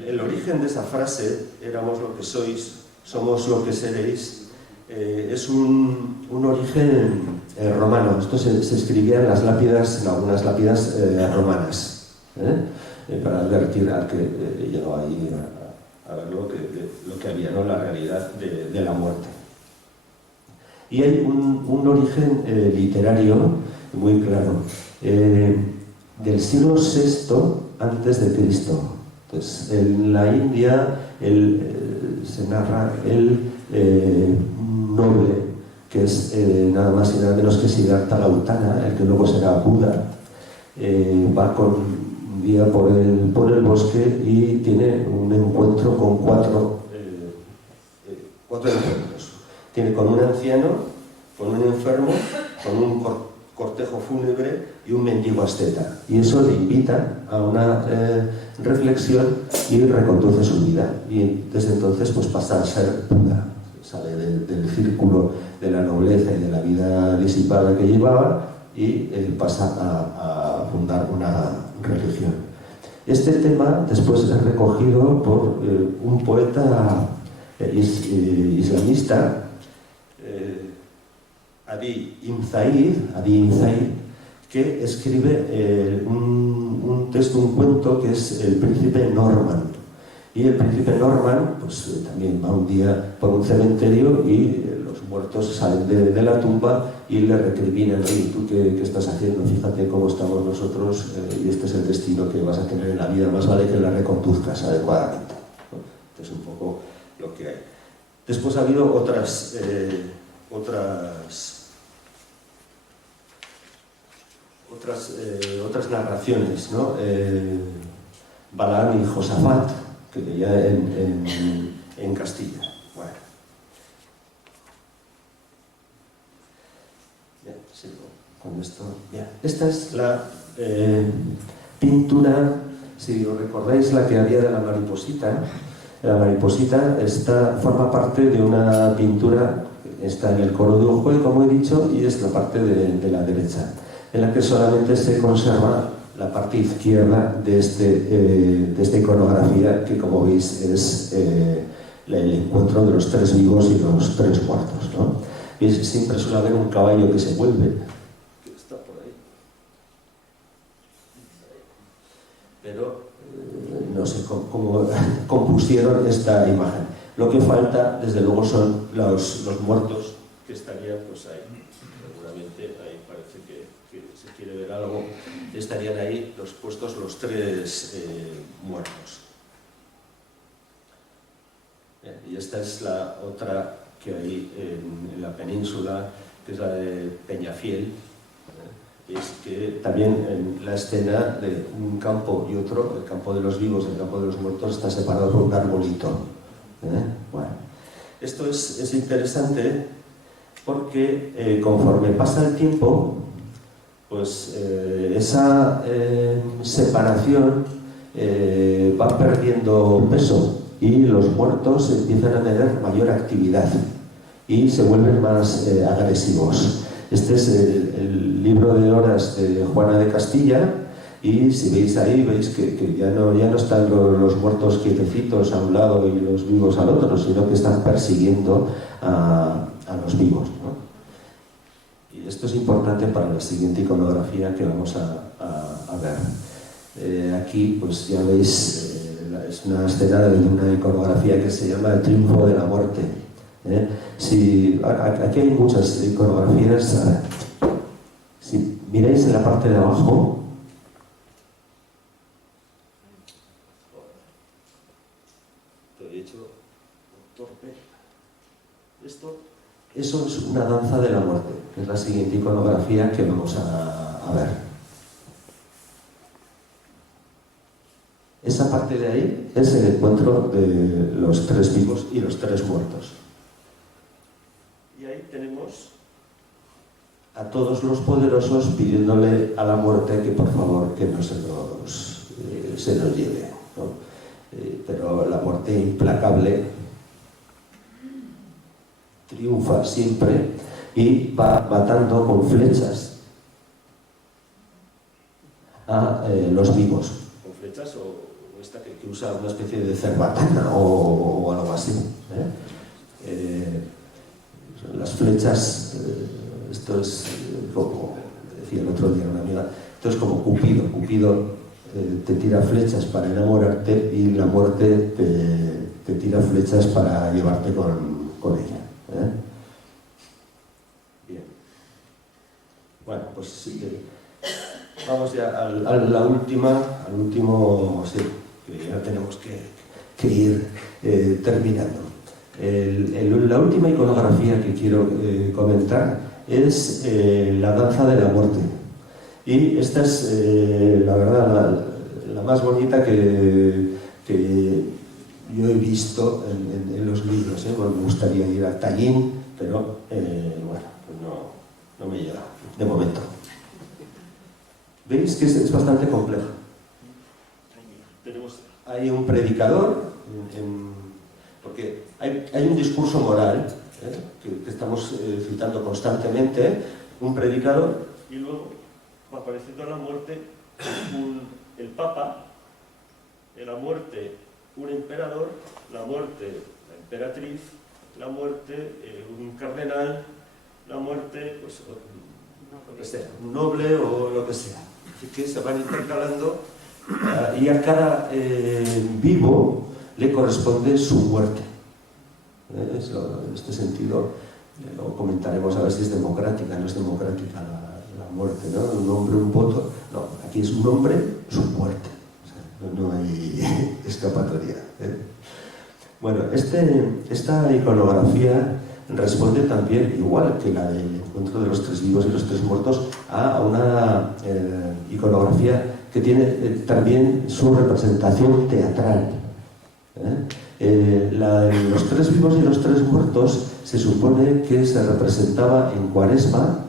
El origen de esa frase, éramos lo que sois, somos lo que seréis, es un origen romano. Esto se escribía en algunas lápidas romanas, para advertir al que llegó ahí a ver lo que había, ¿no? La realidad de la muerte. Y hay un origen literario muy claro, del siglo VI antes de Cristo. Entonces, en la India se narra el noble, que es nada más y nada menos que Siddhartha Gautama, el que luego será Buda. Va un día por el bosque y tiene un encuentro con cuatro encuentros. Tiene con un anciano, con un enfermo, con un cortejo fúnebre y un mendigo asceta. Y eso le invita a una reflexión y reconduce su vida. Y desde entonces pues pasa a ser Buda. Sale del círculo de la nobleza y de la vida disipada que llevaba y pasa a fundar una religión. Este tema después es recogido por un poeta islamista, Adi Inzai, que escribe un texto, un cuento que es El príncipe Norman. Y el príncipe Norman pues, también va un día por un cementerio y los muertos salen de la tumba y le recriminan: oye, ¿tú qué estás haciendo? Fíjate cómo estamos nosotros, y este es el destino que vas a tener en la vida, más vale que la reconduzcas adecuadamente, ¿no? Esto es un poco lo que hay. Después ha habido otras narraciones, ¿no? Balaam y Josafat, que leía en Castilla. Bueno. Bien, sigo con esto. Bien. Esta es la pintura, si os recordáis, la que había de la mariposita. La mariposita forma parte de una pintura, está en el coro de un juez, como he dicho, y es la parte de la derecha, en la que solamente se conserva la parte izquierda de esta iconografía, que como veis es el encuentro de los tres vivos y los tres muertos, ¿no? Y siempre suele haber un caballo que se vuelve, que está por ahí, pero no sé cómo compusieron esta imagen. Lo que falta, desde luego, son los muertos que que estarían pues ahí, seguramente ahí parece que se quiere ver algo, estarían ahí los puestos los tres muertos. Y esta es la otra que hay en la península, que es la de Peñafiel. Es que también en la escena de un campo y otro, el campo de los vivos y el campo de los muertos, está separado por un arbolito. Bueno, esto es interesante porque conforme pasa el tiempo, pues esa separación va perdiendo peso y los muertos empiezan a tener mayor actividad y se vuelven más agresivos. Este es el libro de horas de Juana de Castilla, y si veis ahí, veis que ya no están los muertos quietecitos a un lado y los vivos al otro, sino que están persiguiendo a los vivos, ¿no? Y esto es importante para la siguiente iconografía que vamos a ver. Aquí, pues ya veis, es una escena de una iconografía que se llama El triunfo de la muerte. Aquí hay muchas iconografías. Si miráis en la parte de abajo, he hecho torpe. Eso es una danza de la muerte, que es la siguiente iconografía que vamos a ver. Esa parte de ahí es el encuentro de los tres vivos y los tres muertos. Y ahí tenemos a todos los poderosos pidiéndole a la muerte que por favor que no se nos lleve, ¿no? Pero la muerte implacable triunfa siempre y va matando con flechas a los vivos. Con flechas o esta que usa una especie de cerbatana o algo así. Las flechas, esto es como decía el otro día una amiga, esto es como Cupido. Cupido te tira flechas para enamorarte y la muerte te tira flechas para llevarte con ella. Bien. Bueno, pues sí, vamos ya al último, sí, que ya tenemos que ir terminando. La última iconografía que quiero comentar es la danza de la muerte. Y esta es, la verdad, la más bonita que yo he visto en los libros. Bueno, me gustaría ir a Tallinn, pero bueno, pues no me llega, de momento. ¿Veis que es bastante compleja? Tenemos ahí un predicador, porque hay un discurso moral que estamos citando constantemente, un predicador, y luego va apareciendo la muerte, el Papa, la muerte, un emperador, la muerte, la emperatriz, la muerte, un cardenal, la muerte, pues lo que sea, un noble o lo que sea. Así que se van intercalando y a cada vivo le corresponde su muerte. En este sentido, luego comentaremos a ver si es democrática, no es democrática la muerte, ¿no? Un hombre, un voto. No, aquí es un hombre, su muerte. O sea, no hay escapatoria. Bueno, esta iconografía responde también, igual que la del encuentro de los tres vivos y los tres muertos, a una iconografía que tiene también su representación teatral. La de los tres vivos y los tres muertos se supone que se representaba en Cuaresma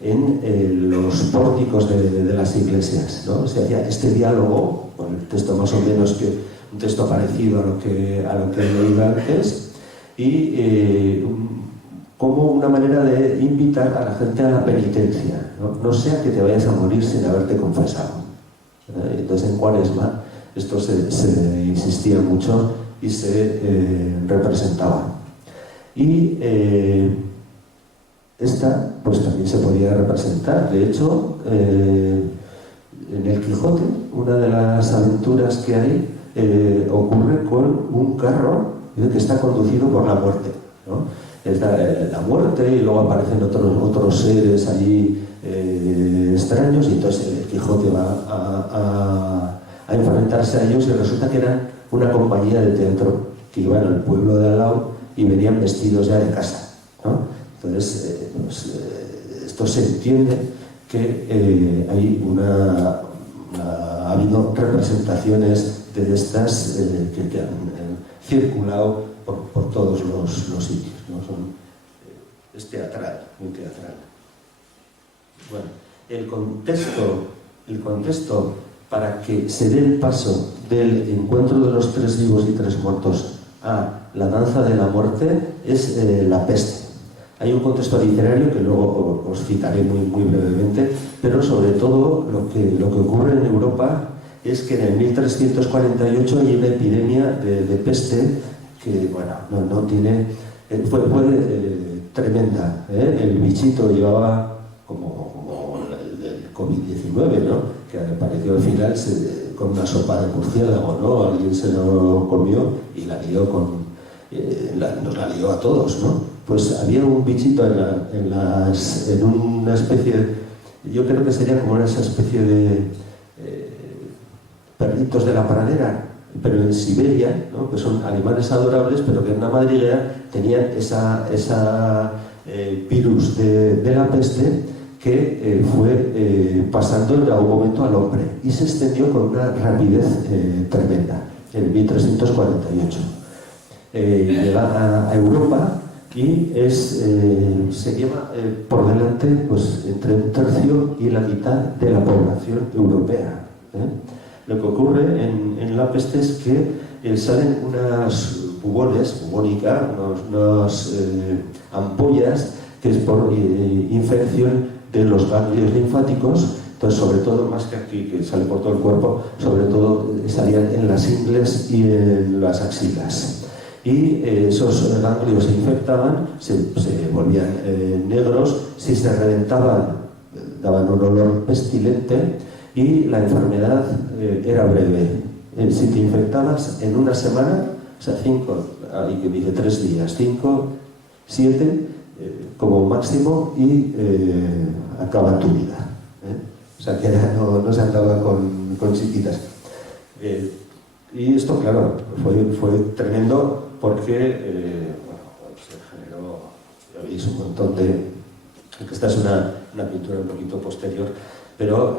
en los pórticos de las iglesias, ¿no? Se hacía este diálogo, con el texto más o menos un texto parecido a lo que leí antes, y como una manera de invitar a la gente a la penitencia, no sea que te vayas a morir sin haberte confesado. Entonces en Cuaresma esto se insistía mucho y se representaba. Y esta pues también se podía representar. De hecho, en el Quijote, una de las aventuras que hay ocurre con un carro que está conducido por la muerte, ¿no? está la muerte y luego aparecen otros seres allí extraños, y entonces el Quijote va a enfrentarse a ellos, y resulta que eran una compañía de teatro que iban al pueblo de al lado y venían vestidos ya de casa, ¿no? Entonces, esto se entiende que hay ha habido representaciones de estas que han circulado por todos los sitios, ¿no? Es teatral, muy teatral. Bueno, el contexto para que se dé el paso del encuentro de los 3 vivos y 3 muertos a la danza de la muerte es la peste. Hay un contexto literario que luego os citaré muy brevemente, pero sobre todo lo que ocurre en Europa es que en el 1348 hay una epidemia de peste que, bueno, no tiene... fue tremenda, ¿eh? El bichito llevaba como el COVID-19, ¿no? Que apareció al final con una sopa de murciélago, ¿no? Alguien se lo comió y la lió nos la lió a todos, ¿no? Pues había un bichito en una especie, yo creo que sería como esa especie de perritos de la pradera, pero en Siberia, ¿no? Que son animales adorables, pero que en una madriguera tenían esa virus de la peste que fue pasando en algún momento al hombre y se extendió con una rapidez tremenda en 1348. Llega a Europa y se lleva por delante pues, entre 1/3 y la mitad de la población europea. Lo que ocurre en la peste es que salen unas bubónica, unas ampollas, que es por infección de los ganglios linfáticos. Entonces, sobre todo, más que aquí, que sale por todo el cuerpo, sobre todo salían en las ingles y en las axilas. Y esos ganglios se infectaban, se volvían negros, si se reventaban daban un olor pestilente y la enfermedad era breve. Si te infectabas en una semana, o sea, 3 días, 5, 7 como máximo, y acaba tu vida. O sea, que no se andaba con chiquitas. Y esto, claro, fue tremendo porque se generó, ya veis, un montón de... Esta es una pintura un poquito posterior, pero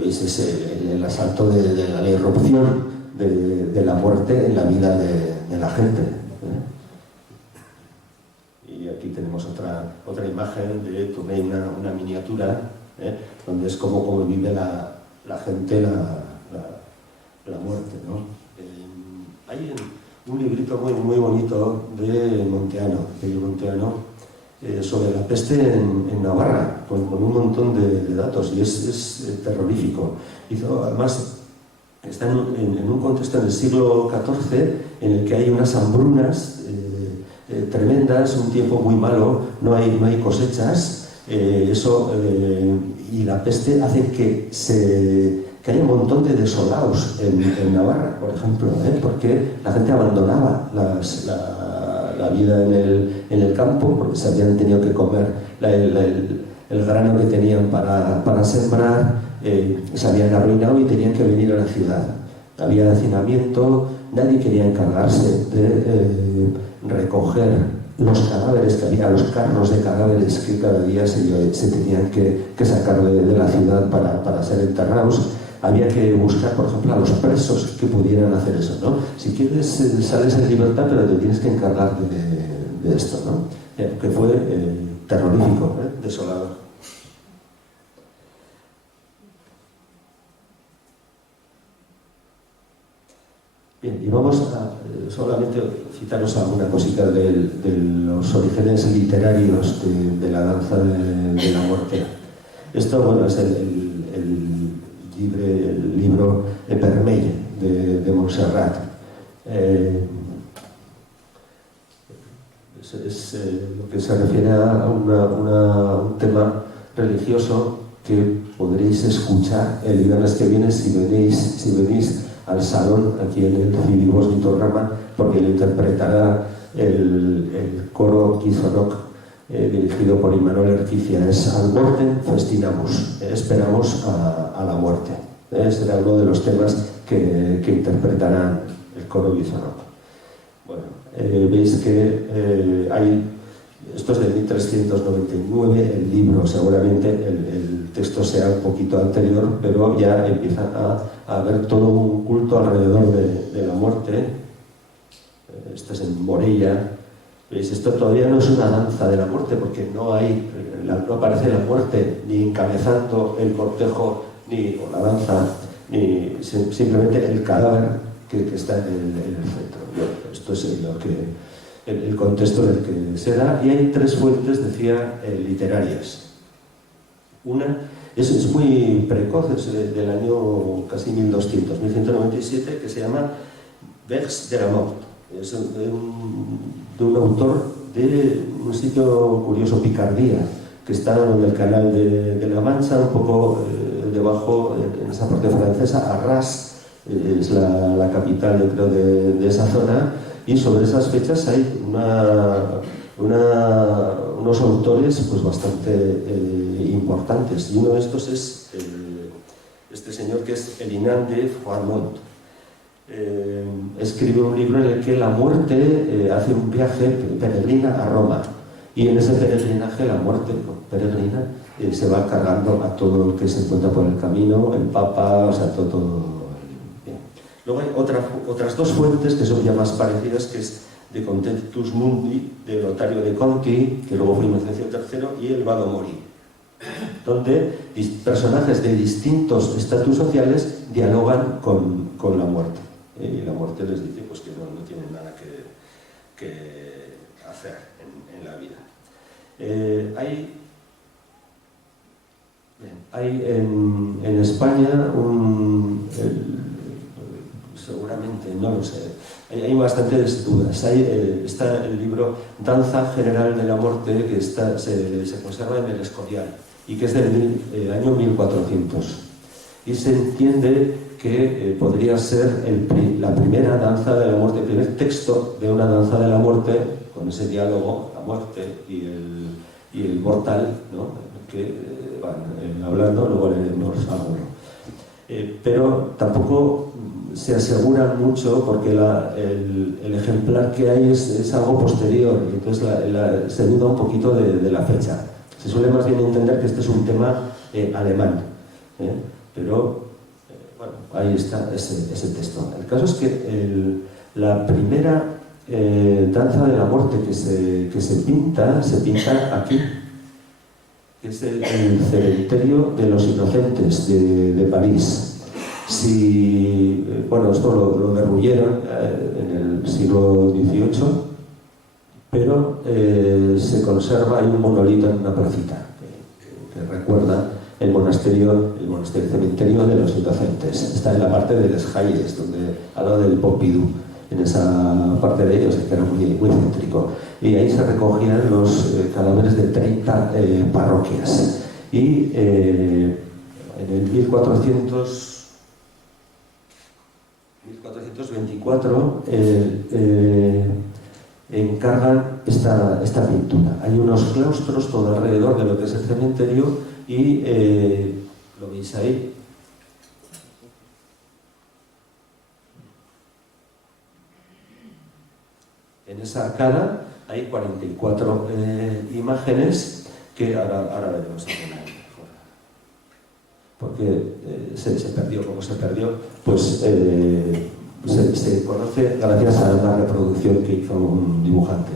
veis el asalto de la irrupción de la muerte en la vida de la gente. Y aquí tenemos otra imagen de tomé una miniatura, donde es como vive la gente la muerte, ¿no? Hay un librito muy bonito de Monteano, sobre la peste en Navarra, con un montón de datos, y es terrorífico. Además, está en un contexto en el siglo XIV en el que hay unas hambrunas tremendas, un tiempo muy malo, no hay cosechas, y la peste hace que haya un montón de desolados en Navarra, por ejemplo, porque la gente abandonaba la vida en el campo, porque se habían tenido que comer el grano que tenían para sembrar, se habían arruinado y tenían que venir a la ciudad. Había hacinamiento, nadie quería encargarse de recoger los cadáveres que había, los carros de cadáveres que cada día se tenían que sacar de la ciudad para ser enterrados. Había que buscar, por ejemplo, a los presos que pudieran hacer eso, ¿no? Si quieres, sales en libertad, pero te tienes que encargar de esto, ¿no? Que fue terrorífico, desolador. Bien, y vamos a solamente citaros alguna cosita de los orígenes literarios de la danza de la muerte. Esto, bueno, es el libro Epermell de Montserrat. Es lo que se refiere a un tema religioso que podréis escuchar el viernes que viene si venís al salón aquí en el Filibos Vitorrama, porque lo interpretará el coro Quizorroc, dirigido por Imanol Erquicia, es Ad mortem festinamus, esperamos a la muerte. Será uno de los temas que interpretarán el coro Quizorroc. Bueno, veis que esto es de 1399, el libro seguramente, el texto sea un poquito anterior, pero ya empieza a haber todo un culto alrededor de la muerte. Esto es en Morella. ¿Veis? Esto todavía no es una danza de la muerte, porque no aparece la muerte ni encabezando el cortejo o la danza, ni simplemente el cadáver que está en el centro. Esto es el contexto en el que se da, y hay tres fuentes, decía, literarias. Una es muy precoz, es del año casi 1200, 1197, que se llama Vers de la Mort. Es de un autor de un sitio curioso, Picardía, que está en el canal de la Mancha, un poco debajo, en esa parte francesa. Arras es la capital, yo creo, de esa zona, y sobre esas fechas hay unos autores pues bastante importantes, y uno de estos es este señor, que es Elinan de Froidmont. Escribe un libro en el que la muerte hace un viaje peregrina a Roma, y en ese peregrinaje la muerte peregrina se va cargando a todo lo que se encuentra por el camino, el Papa, o sea, todo bien. Luego hay otras dos fuentes que son ya más parecidas, que es de Contemptus Mundi, de Lotario de Conti, que luego fue Inocencio III, y el Vado Mori, donde personajes de distintos estatus sociales dialogan con la muerte. Y la muerte les dice pues, que no tienen nada que hacer en la vida. Hay en España seguramente, no lo sé, hay bastantes dudas. Está el libro Danza General de la Muerte, que se conserva en el Escorial, y que es del año 1400. Y se entiende que podría ser la primera danza de la muerte, el primer texto de una danza de la muerte, con ese diálogo, la muerte y el mortal, ¿no?, que van hablando, luego leeremos algo. Pero tampoco se asegura mucho, porque el ejemplar que hay es algo posterior, y entonces se duda un poquito de la fecha. Se suele más bien entender que este es un tema alemán, pero bueno, ahí está ese texto. El caso es que la primera danza de la muerte que se pinta aquí, que es el cementerio de los Inocentes de París. Bueno, esto lo derruyeron en el siglo XVIII, pero se conserva, hay un monolito en una placita que recuerda el monasterio cementerio de los Inocentes. Está en la parte de Les Halles, al lado del Pompidou, en esa parte de ellos, que era muy, muy céntrico. Y ahí se recogían los cadáveres de 30 parroquias. Y en el 1424 encargan esta pintura. Hay unos claustros todo alrededor de lo que es el cementerio, y lo veis ahí. En esa arcada hay 44 imágenes que ahora veremos porque se perdió. Como se perdió, pues se conoce gracias a una reproducción que hizo un dibujante,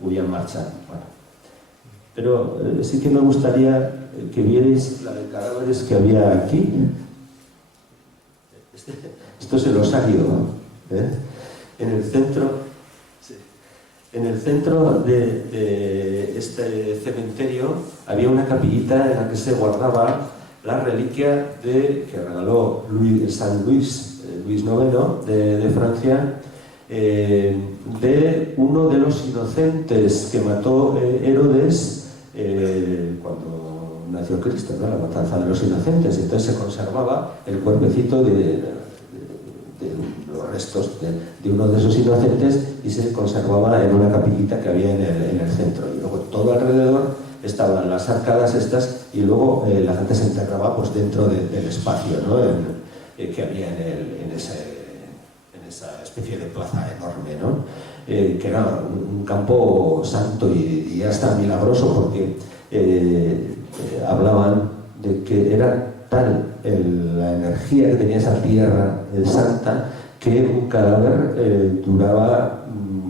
William Marchand. Bueno, pero sí que me gustaría que vierais la de cadáveres que había aquí. Esto es el osario, en el centro de este cementerio había una capillita en la que se guardaba la reliquia que regaló San Luis IX de Francia, de uno de los inocentes que mató Herodes cuando nació Cristo, ¿no?, la matanza de los inocentes. Entonces se conservaba el cuerpecito de los restos de uno de esos inocentes y se conservaba en una capillita que había en el centro. Y luego todo alrededor estaban las arcadas estas y luego la gente se enterraba pues, dentro del espacio, ¿no? Que había en esa especie de plaza enorme, ¿no? Que era un campo santo y hasta milagroso porque hablaban de que era tal la energía que tenía esa tierra santa que un cadáver duraba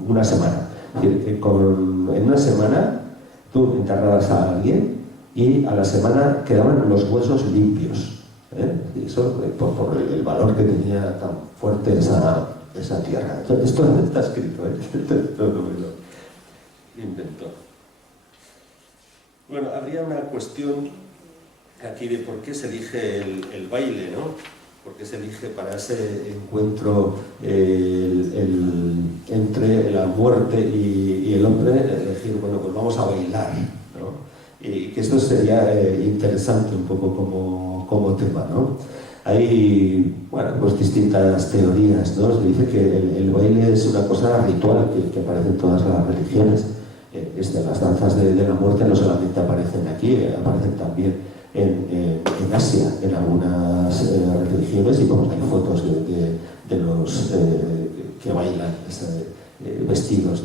una semana. Es decir, que en una semana tú enterrabas a alguien y a la semana quedaban los huesos limpios. Y eso por el valor que tenía tan fuerte esa tierra. Entonces, esto está escrito, esto no me lo inventó. Bueno, habría una cuestión aquí de por qué se elige el baile, ¿no? ¿Por qué se elige para ese encuentro entre la muerte y el hombre? Elegir, bueno, pues vamos a bailar, ¿no? Y que esto sería interesante un poco como tema, ¿no? Hay, bueno, pues distintas teorías, ¿no? Se dice que el baile es una cosa ritual que aparece en todas las religiones. Las danzas de la muerte no solamente aparecen aquí, aparecen también en Asia, en algunas religiones, y pues, hay fotos de los que bailan vestidos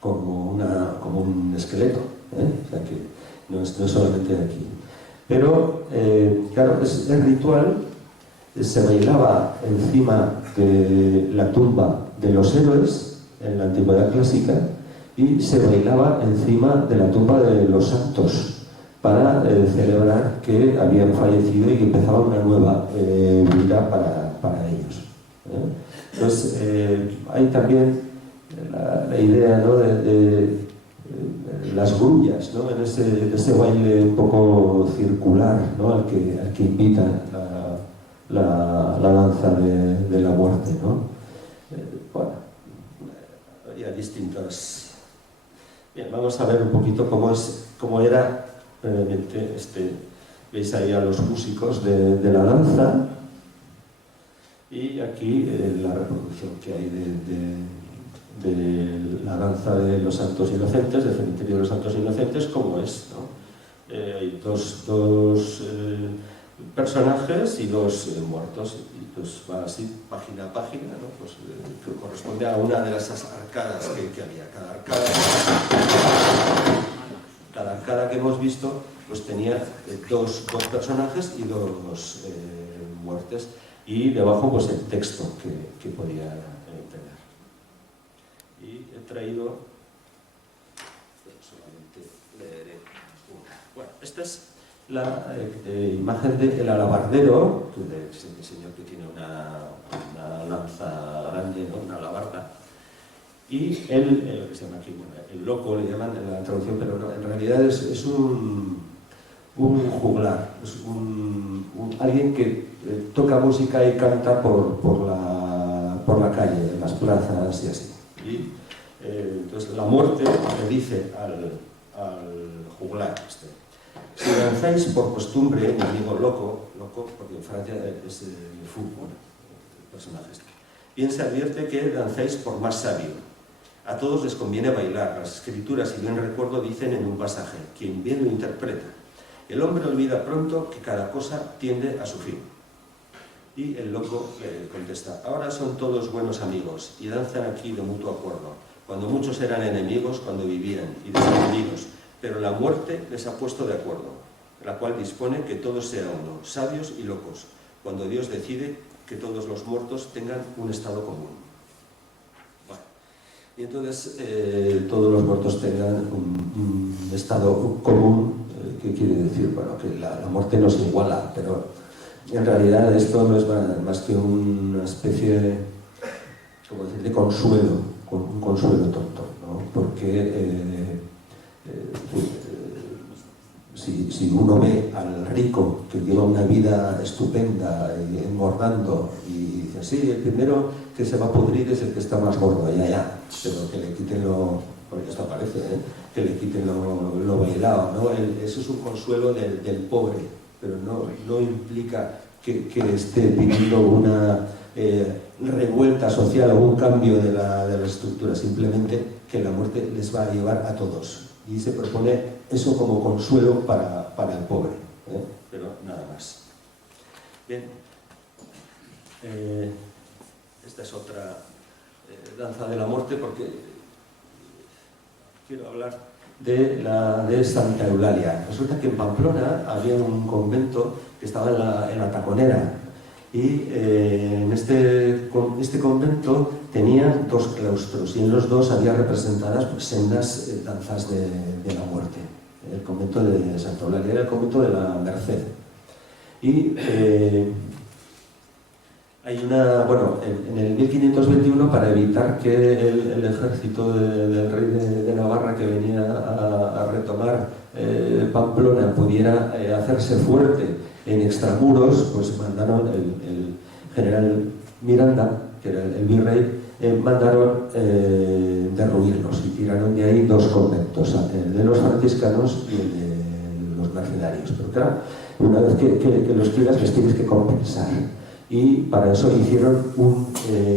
como un esqueleto, o sea que no es solamente de aquí. Pero, claro, es ritual, se bailaba encima de la tumba de los héroes en la antigüedad clásica y se bailaba encima de la tumba de los santos para celebrar que habían fallecido y que empezaba una nueva vida para ellos. Entonces, hay también la idea, ¿no? de las grullas, ¿no? en ese baile un poco circular, ¿no? al que invita la danza de la muerte, ¿no? Bueno, había distintas. Bien, vamos a ver un poquito cómo era brevemente veis ahí a los músicos de la danza y aquí la reproducción que hay de la danza de los santos inocentes, del cementerio de los santos inocentes, como es, ¿no? Hay dos personajes y dos muertos, y pues va así página a página, ¿no? Pues, que corresponde a una de las arcadas que había. Cada arcada que hemos visto pues tenía dos personajes y dos muertes, y debajo pues el texto que podía tener. Y he traído, solamente leeré una. Bueno, esta es la imagen del alabardero, el señor que tiene una lanza grande, ¿no? Una alabarda. Y él, que se llama aquí, bueno, el loco le llaman en la traducción, pero no, en realidad es un juglar, es alguien que toca música y canta por la calle, en las plazas y así. Y entonces la muerte le dice al juglar si danzáis por costumbre, mi amigo loco, porque en Francia es el fútbol, el personaje bien se advierte que danzáis por más sabio. A todos les conviene bailar. Las escrituras, si bien recuerdo, dicen en un pasaje: quien bien lo interpreta. El hombre olvida pronto que cada cosa tiende a su fin. Y el loco le contesta: ahora son todos buenos amigos y danzan aquí de mutuo acuerdo, cuando muchos eran enemigos cuando vivían y desentendidos, pero la muerte les ha puesto de acuerdo, la cual dispone que todos sean uno, sabios y locos, cuando Dios decide que todos los muertos tengan un estado común. Y entonces todos los muertos tengan un estado común, ¿qué quiere decir? Bueno, que la muerte nos iguala, pero en realidad esto no es más que una especie de consuelo, un consuelo tonto, ¿no? Porque si uno ve al rico que lleva una vida estupenda y engordando y dice, sí, el primero que se va a pudrir es el que está más gordo, ya, pero que le quiten porque esto aparece, que le quiten lo bailado, ¿no? Eso es un consuelo del pobre, pero no implica que esté pidiendo una revuelta social o un cambio de la estructura, simplemente que la muerte les va a llevar a todos. Y se propone eso como consuelo para el pobre, pero nada más. Bien, esta es otra danza de la muerte, porque quiero hablar de Santa Eulalia. Resulta que en Pamplona había un convento que estaba en la Taconera, y en este convento tenían dos claustros, y en los dos había representadas sendas danzas de la muerte. El convento de Santa Eulalia era el convento de la Merced. Y hay en el 1521, para evitar que el ejército del rey de Navarra, que venía a retomar Pamplona, pudiera hacerse fuerte en extramuros, pues mandaron el general Miranda, que era el virrey, mandaron derruirlos, y tiraron de ahí dos conventos, el de los franciscanos y el de los mercenarios. Pero claro, una vez que los tiras, les tienes que compensar. Y para eso hicieron un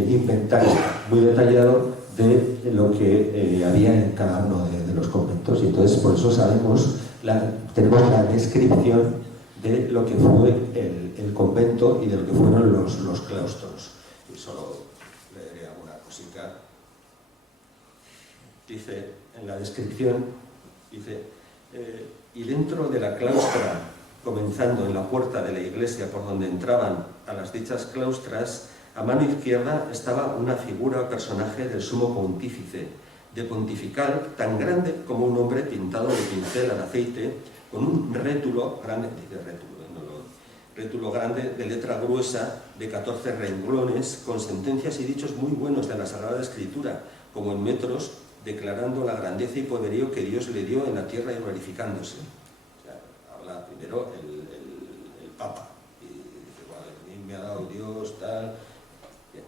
inventario muy detallado de lo que había en cada uno de los conventos, y entonces por eso tenemos la descripción de lo que fue el convento y de lo que fueron los claustros. Y solo leeré alguna cosita. Dice, en la descripción, dice, y dentro de la claustra, comenzando en la puerta de la iglesia por donde entraban a las dichas claustras, a mano izquierda estaba una figura o personaje del sumo pontífice, de pontifical tan grande como un hombre pintado de pincel al aceite, con un rétulo grande, rétulo grande de letra gruesa de 14 renglones, con sentencias y dichos muy buenos de la Sagrada Escritura, como en metros, declarando la grandeza y poderío que Dios le dio en la tierra y glorificándose. O sea, habla primero el Papa, y dice, vale, a mí me ha dado Dios, tal. Bien.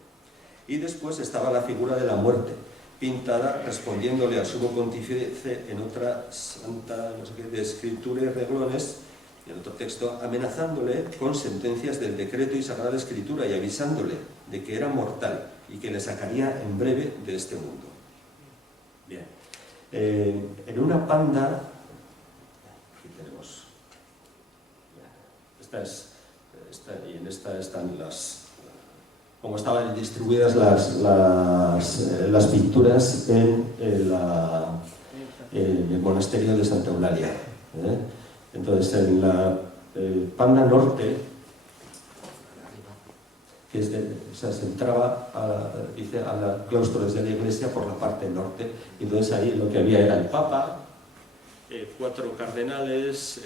Y después estaba la figura de la muerte, pintada respondiéndole al sumo pontífice en otra santa, no sé qué, de escritura y reglones, y en otro texto, amenazándole con sentencias del decreto y sagrada escritura, y avisándole de que era mortal y que le sacaría en breve de este mundo. Bien. En una panda, aquí tenemos, y en esta están como estaban distribuidas las pinturas en el monasterio de Santa Eulalia. Entonces, en la panda norte, que se entraba al claustro desde la iglesia por la parte norte, y entonces ahí lo que había era el Papa, 4 cardenales,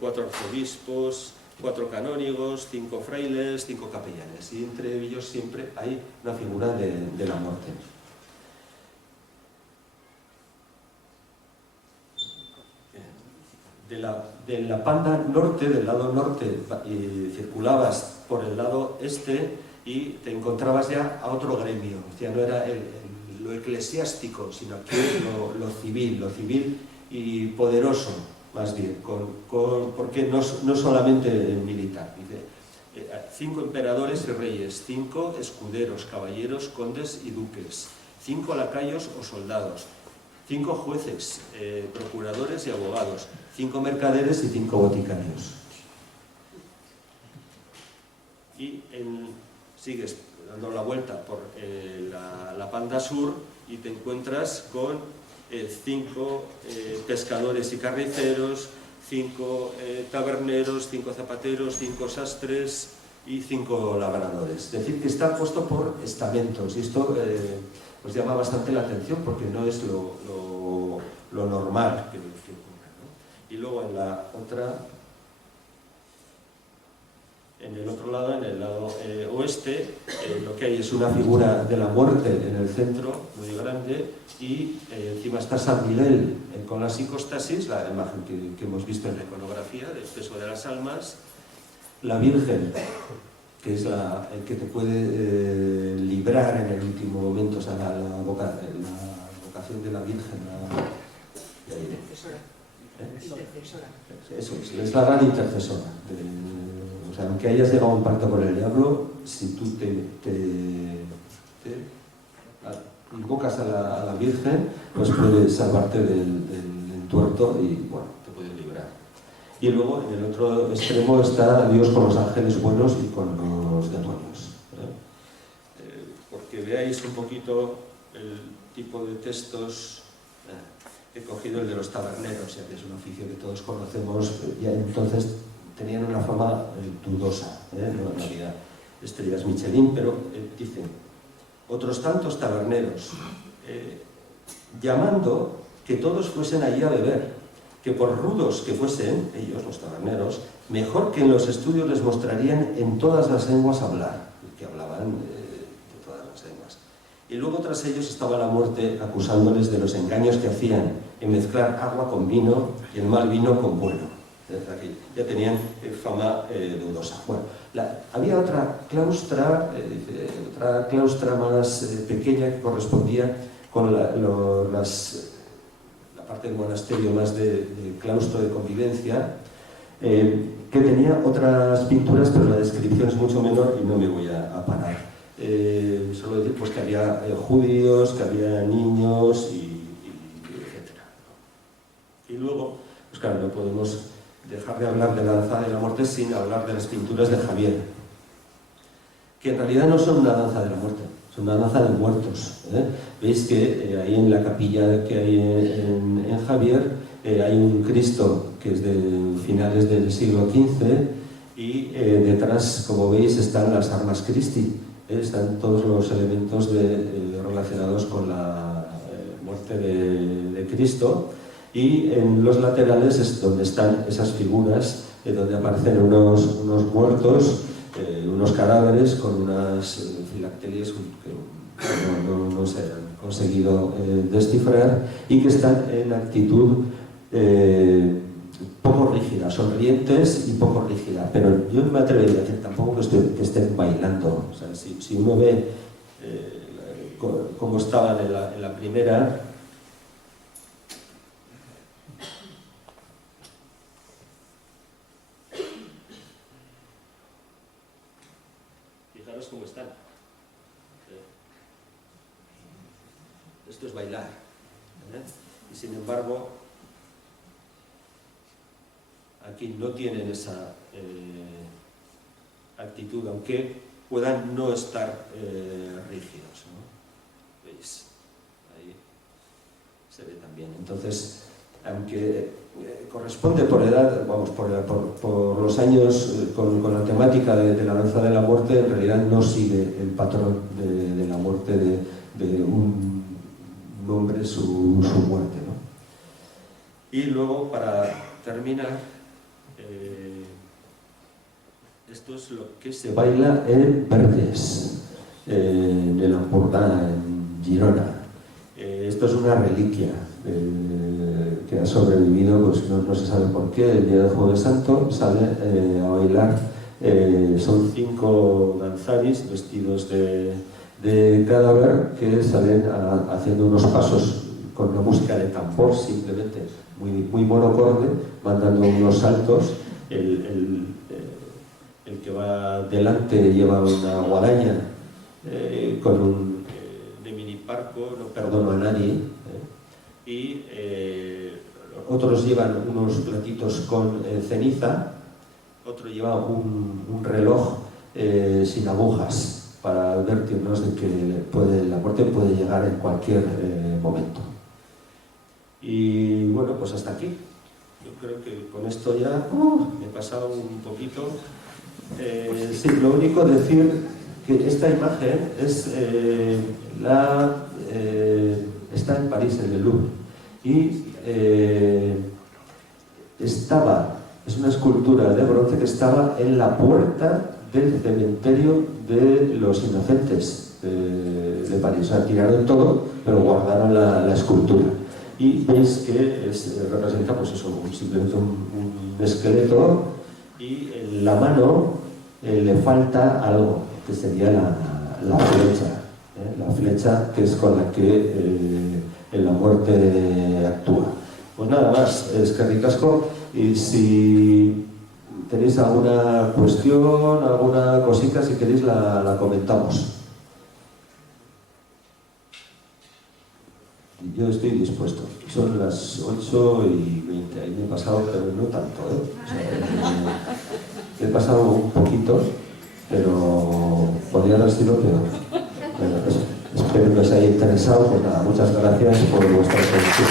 4 arzobispos, 4 canónigos, 5 frailes, 5 capellanes, y entre ellos siempre hay una figura de la muerte. De la panda norte, del lado norte, y circulabas por el lado este y te encontrabas ya a otro gremio. Ya no era lo eclesiástico, sino que lo civil y poderoso, más bien, porque no solamente militar. Dice, 5 emperadores y reyes, 5 escuderos, caballeros, condes y duques, 5 lacayos o soldados, 5 jueces, procuradores y abogados, 5 mercaderes y 5 boticarios. Y sigues dando la vuelta por la panda sur y te encuentras con 5 pescadores y carniceros, 5 taberneros, 5 zapateros, 5 sastres y 5 labradores. Es decir, que está puesto por estamentos, y esto nos llama bastante la atención, porque no es lo normal que ocurre, ¿no? Y luego en el otro lado, en el lado oeste, lo que hay es una figura de la muerte en el centro, muy grande, y encima está San Miguel con las icostasis, la imagen que hemos visto en la iconografía del peso de las almas, la Virgen, que es el que te puede librar en el último momento, o sea, la vocación de la Virgen, intercesora. Eso es la gran intercesora de sea, aunque hayas llegado a un pacto con el diablo, si tú invocas a la Virgen, pues puede salvarte del entuerto y, bueno, te puede librar. Y luego, en el otro extremo, está Dios con los ángeles buenos y con los demonios. Porque veáis un poquito el tipo de textos. He cogido el de los taberneros, ya que es un oficio que todos conocemos, ya entonces tenían una fama dudosa, no en realidad estrellas Michelin, pero dicen, otros tantos taberneros, llamando que todos fuesen allí a beber, que por rudos que fuesen, ellos, los taberneros, mejor que en los estudios les mostrarían en todas las lenguas hablar, que hablaban de todas las lenguas. Y luego tras ellos estaba la muerte acusándoles de los engaños que hacían en mezclar agua con vino y el mal vino con bueno. Aquí ya tenían fama dudosa. Bueno, había otra claustra más pequeña que correspondía con la parte del monasterio más de claustro de convivencia, que tenía otras pinturas, pero la descripción es mucho menor y no me voy a parar. Solo decir pues, que había judíos, que había niños y etcétera. Y luego, pues claro, no podemos dejar de hablar de la danza de la muerte sin hablar de las pinturas de Javier, que en realidad no son una danza de la muerte, son una danza de muertos. Veis que ahí en la capilla que hay en Javier hay un Cristo que es de finales del siglo XV y detrás, como veis, están las armas Christi. Están todos los elementos relacionados con la muerte de Cristo, y en los laterales es donde están esas figuras, donde aparecen unos muertos, unos cadáveres con unas filacterias que no se han conseguido descifrar y que están en actitud poco rígida, sonrientes y poco rígida, pero yo me atrevería a decir tampoco que estén bailando. O sea, si uno ve cómo estaban en la primera, fijaros cómo están. Esto es bailar, y sin embargo aquí no tienen esa actitud, aunque puedan no estar rígidos, ¿no? ¿Veis? Ahí se ve también. Entonces, aunque corresponde por edad, vamos, por los años con la temática de la danza de la muerte, en realidad no sigue el patrón de la muerte de un hombre, su muerte, ¿no? Y luego, para terminar, esto es lo que se baila en Verges, en el Empordà, en Girona. Esto es una reliquia que ha sobrevivido, pues no se sabe por qué. El día del Jueves Santo sale a bailar, son 5 danzaris vestidos de cadáver que salen haciendo unos pasos con una música de tambor, simplemente muy monocorde, mandando unos saltos. El que va delante lleva una guadaña con un de mini parco, no perdono a nadie, y otros llevan unos platitos con ceniza, otro lleva un reloj sin agujas para advertirnos de que la muerte puede llegar en cualquier momento. Y bueno, pues hasta aquí. Yo creo que con esto ya me he pasado un poquito. Sí, lo único decir que esta imagen está en París, en el Louvre, y es una escultura de bronce que estaba en la puerta del cementerio de los inocentes de París. O sea, tiraron todo, pero guardaron la escultura. Y veis que representa, pues eso, simplemente un esqueleto, y en la mano le falta algo, que sería la flecha. La flecha que es con la que en la muerte actúa. Pues nada más, eskerrik asko, y si tenéis alguna cuestión, alguna cosita, si queréis la comentamos. Yo estoy dispuesto. Son las 8:20. Ahí me he pasado, pero no tanto, ¿eh? O sea, me he pasado un poquito, pero podría haber sido peor. Bueno, pues, espero que os haya interesado. Pues nada, muchas gracias por vuestra atención.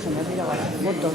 Se me olvidaba las fotos.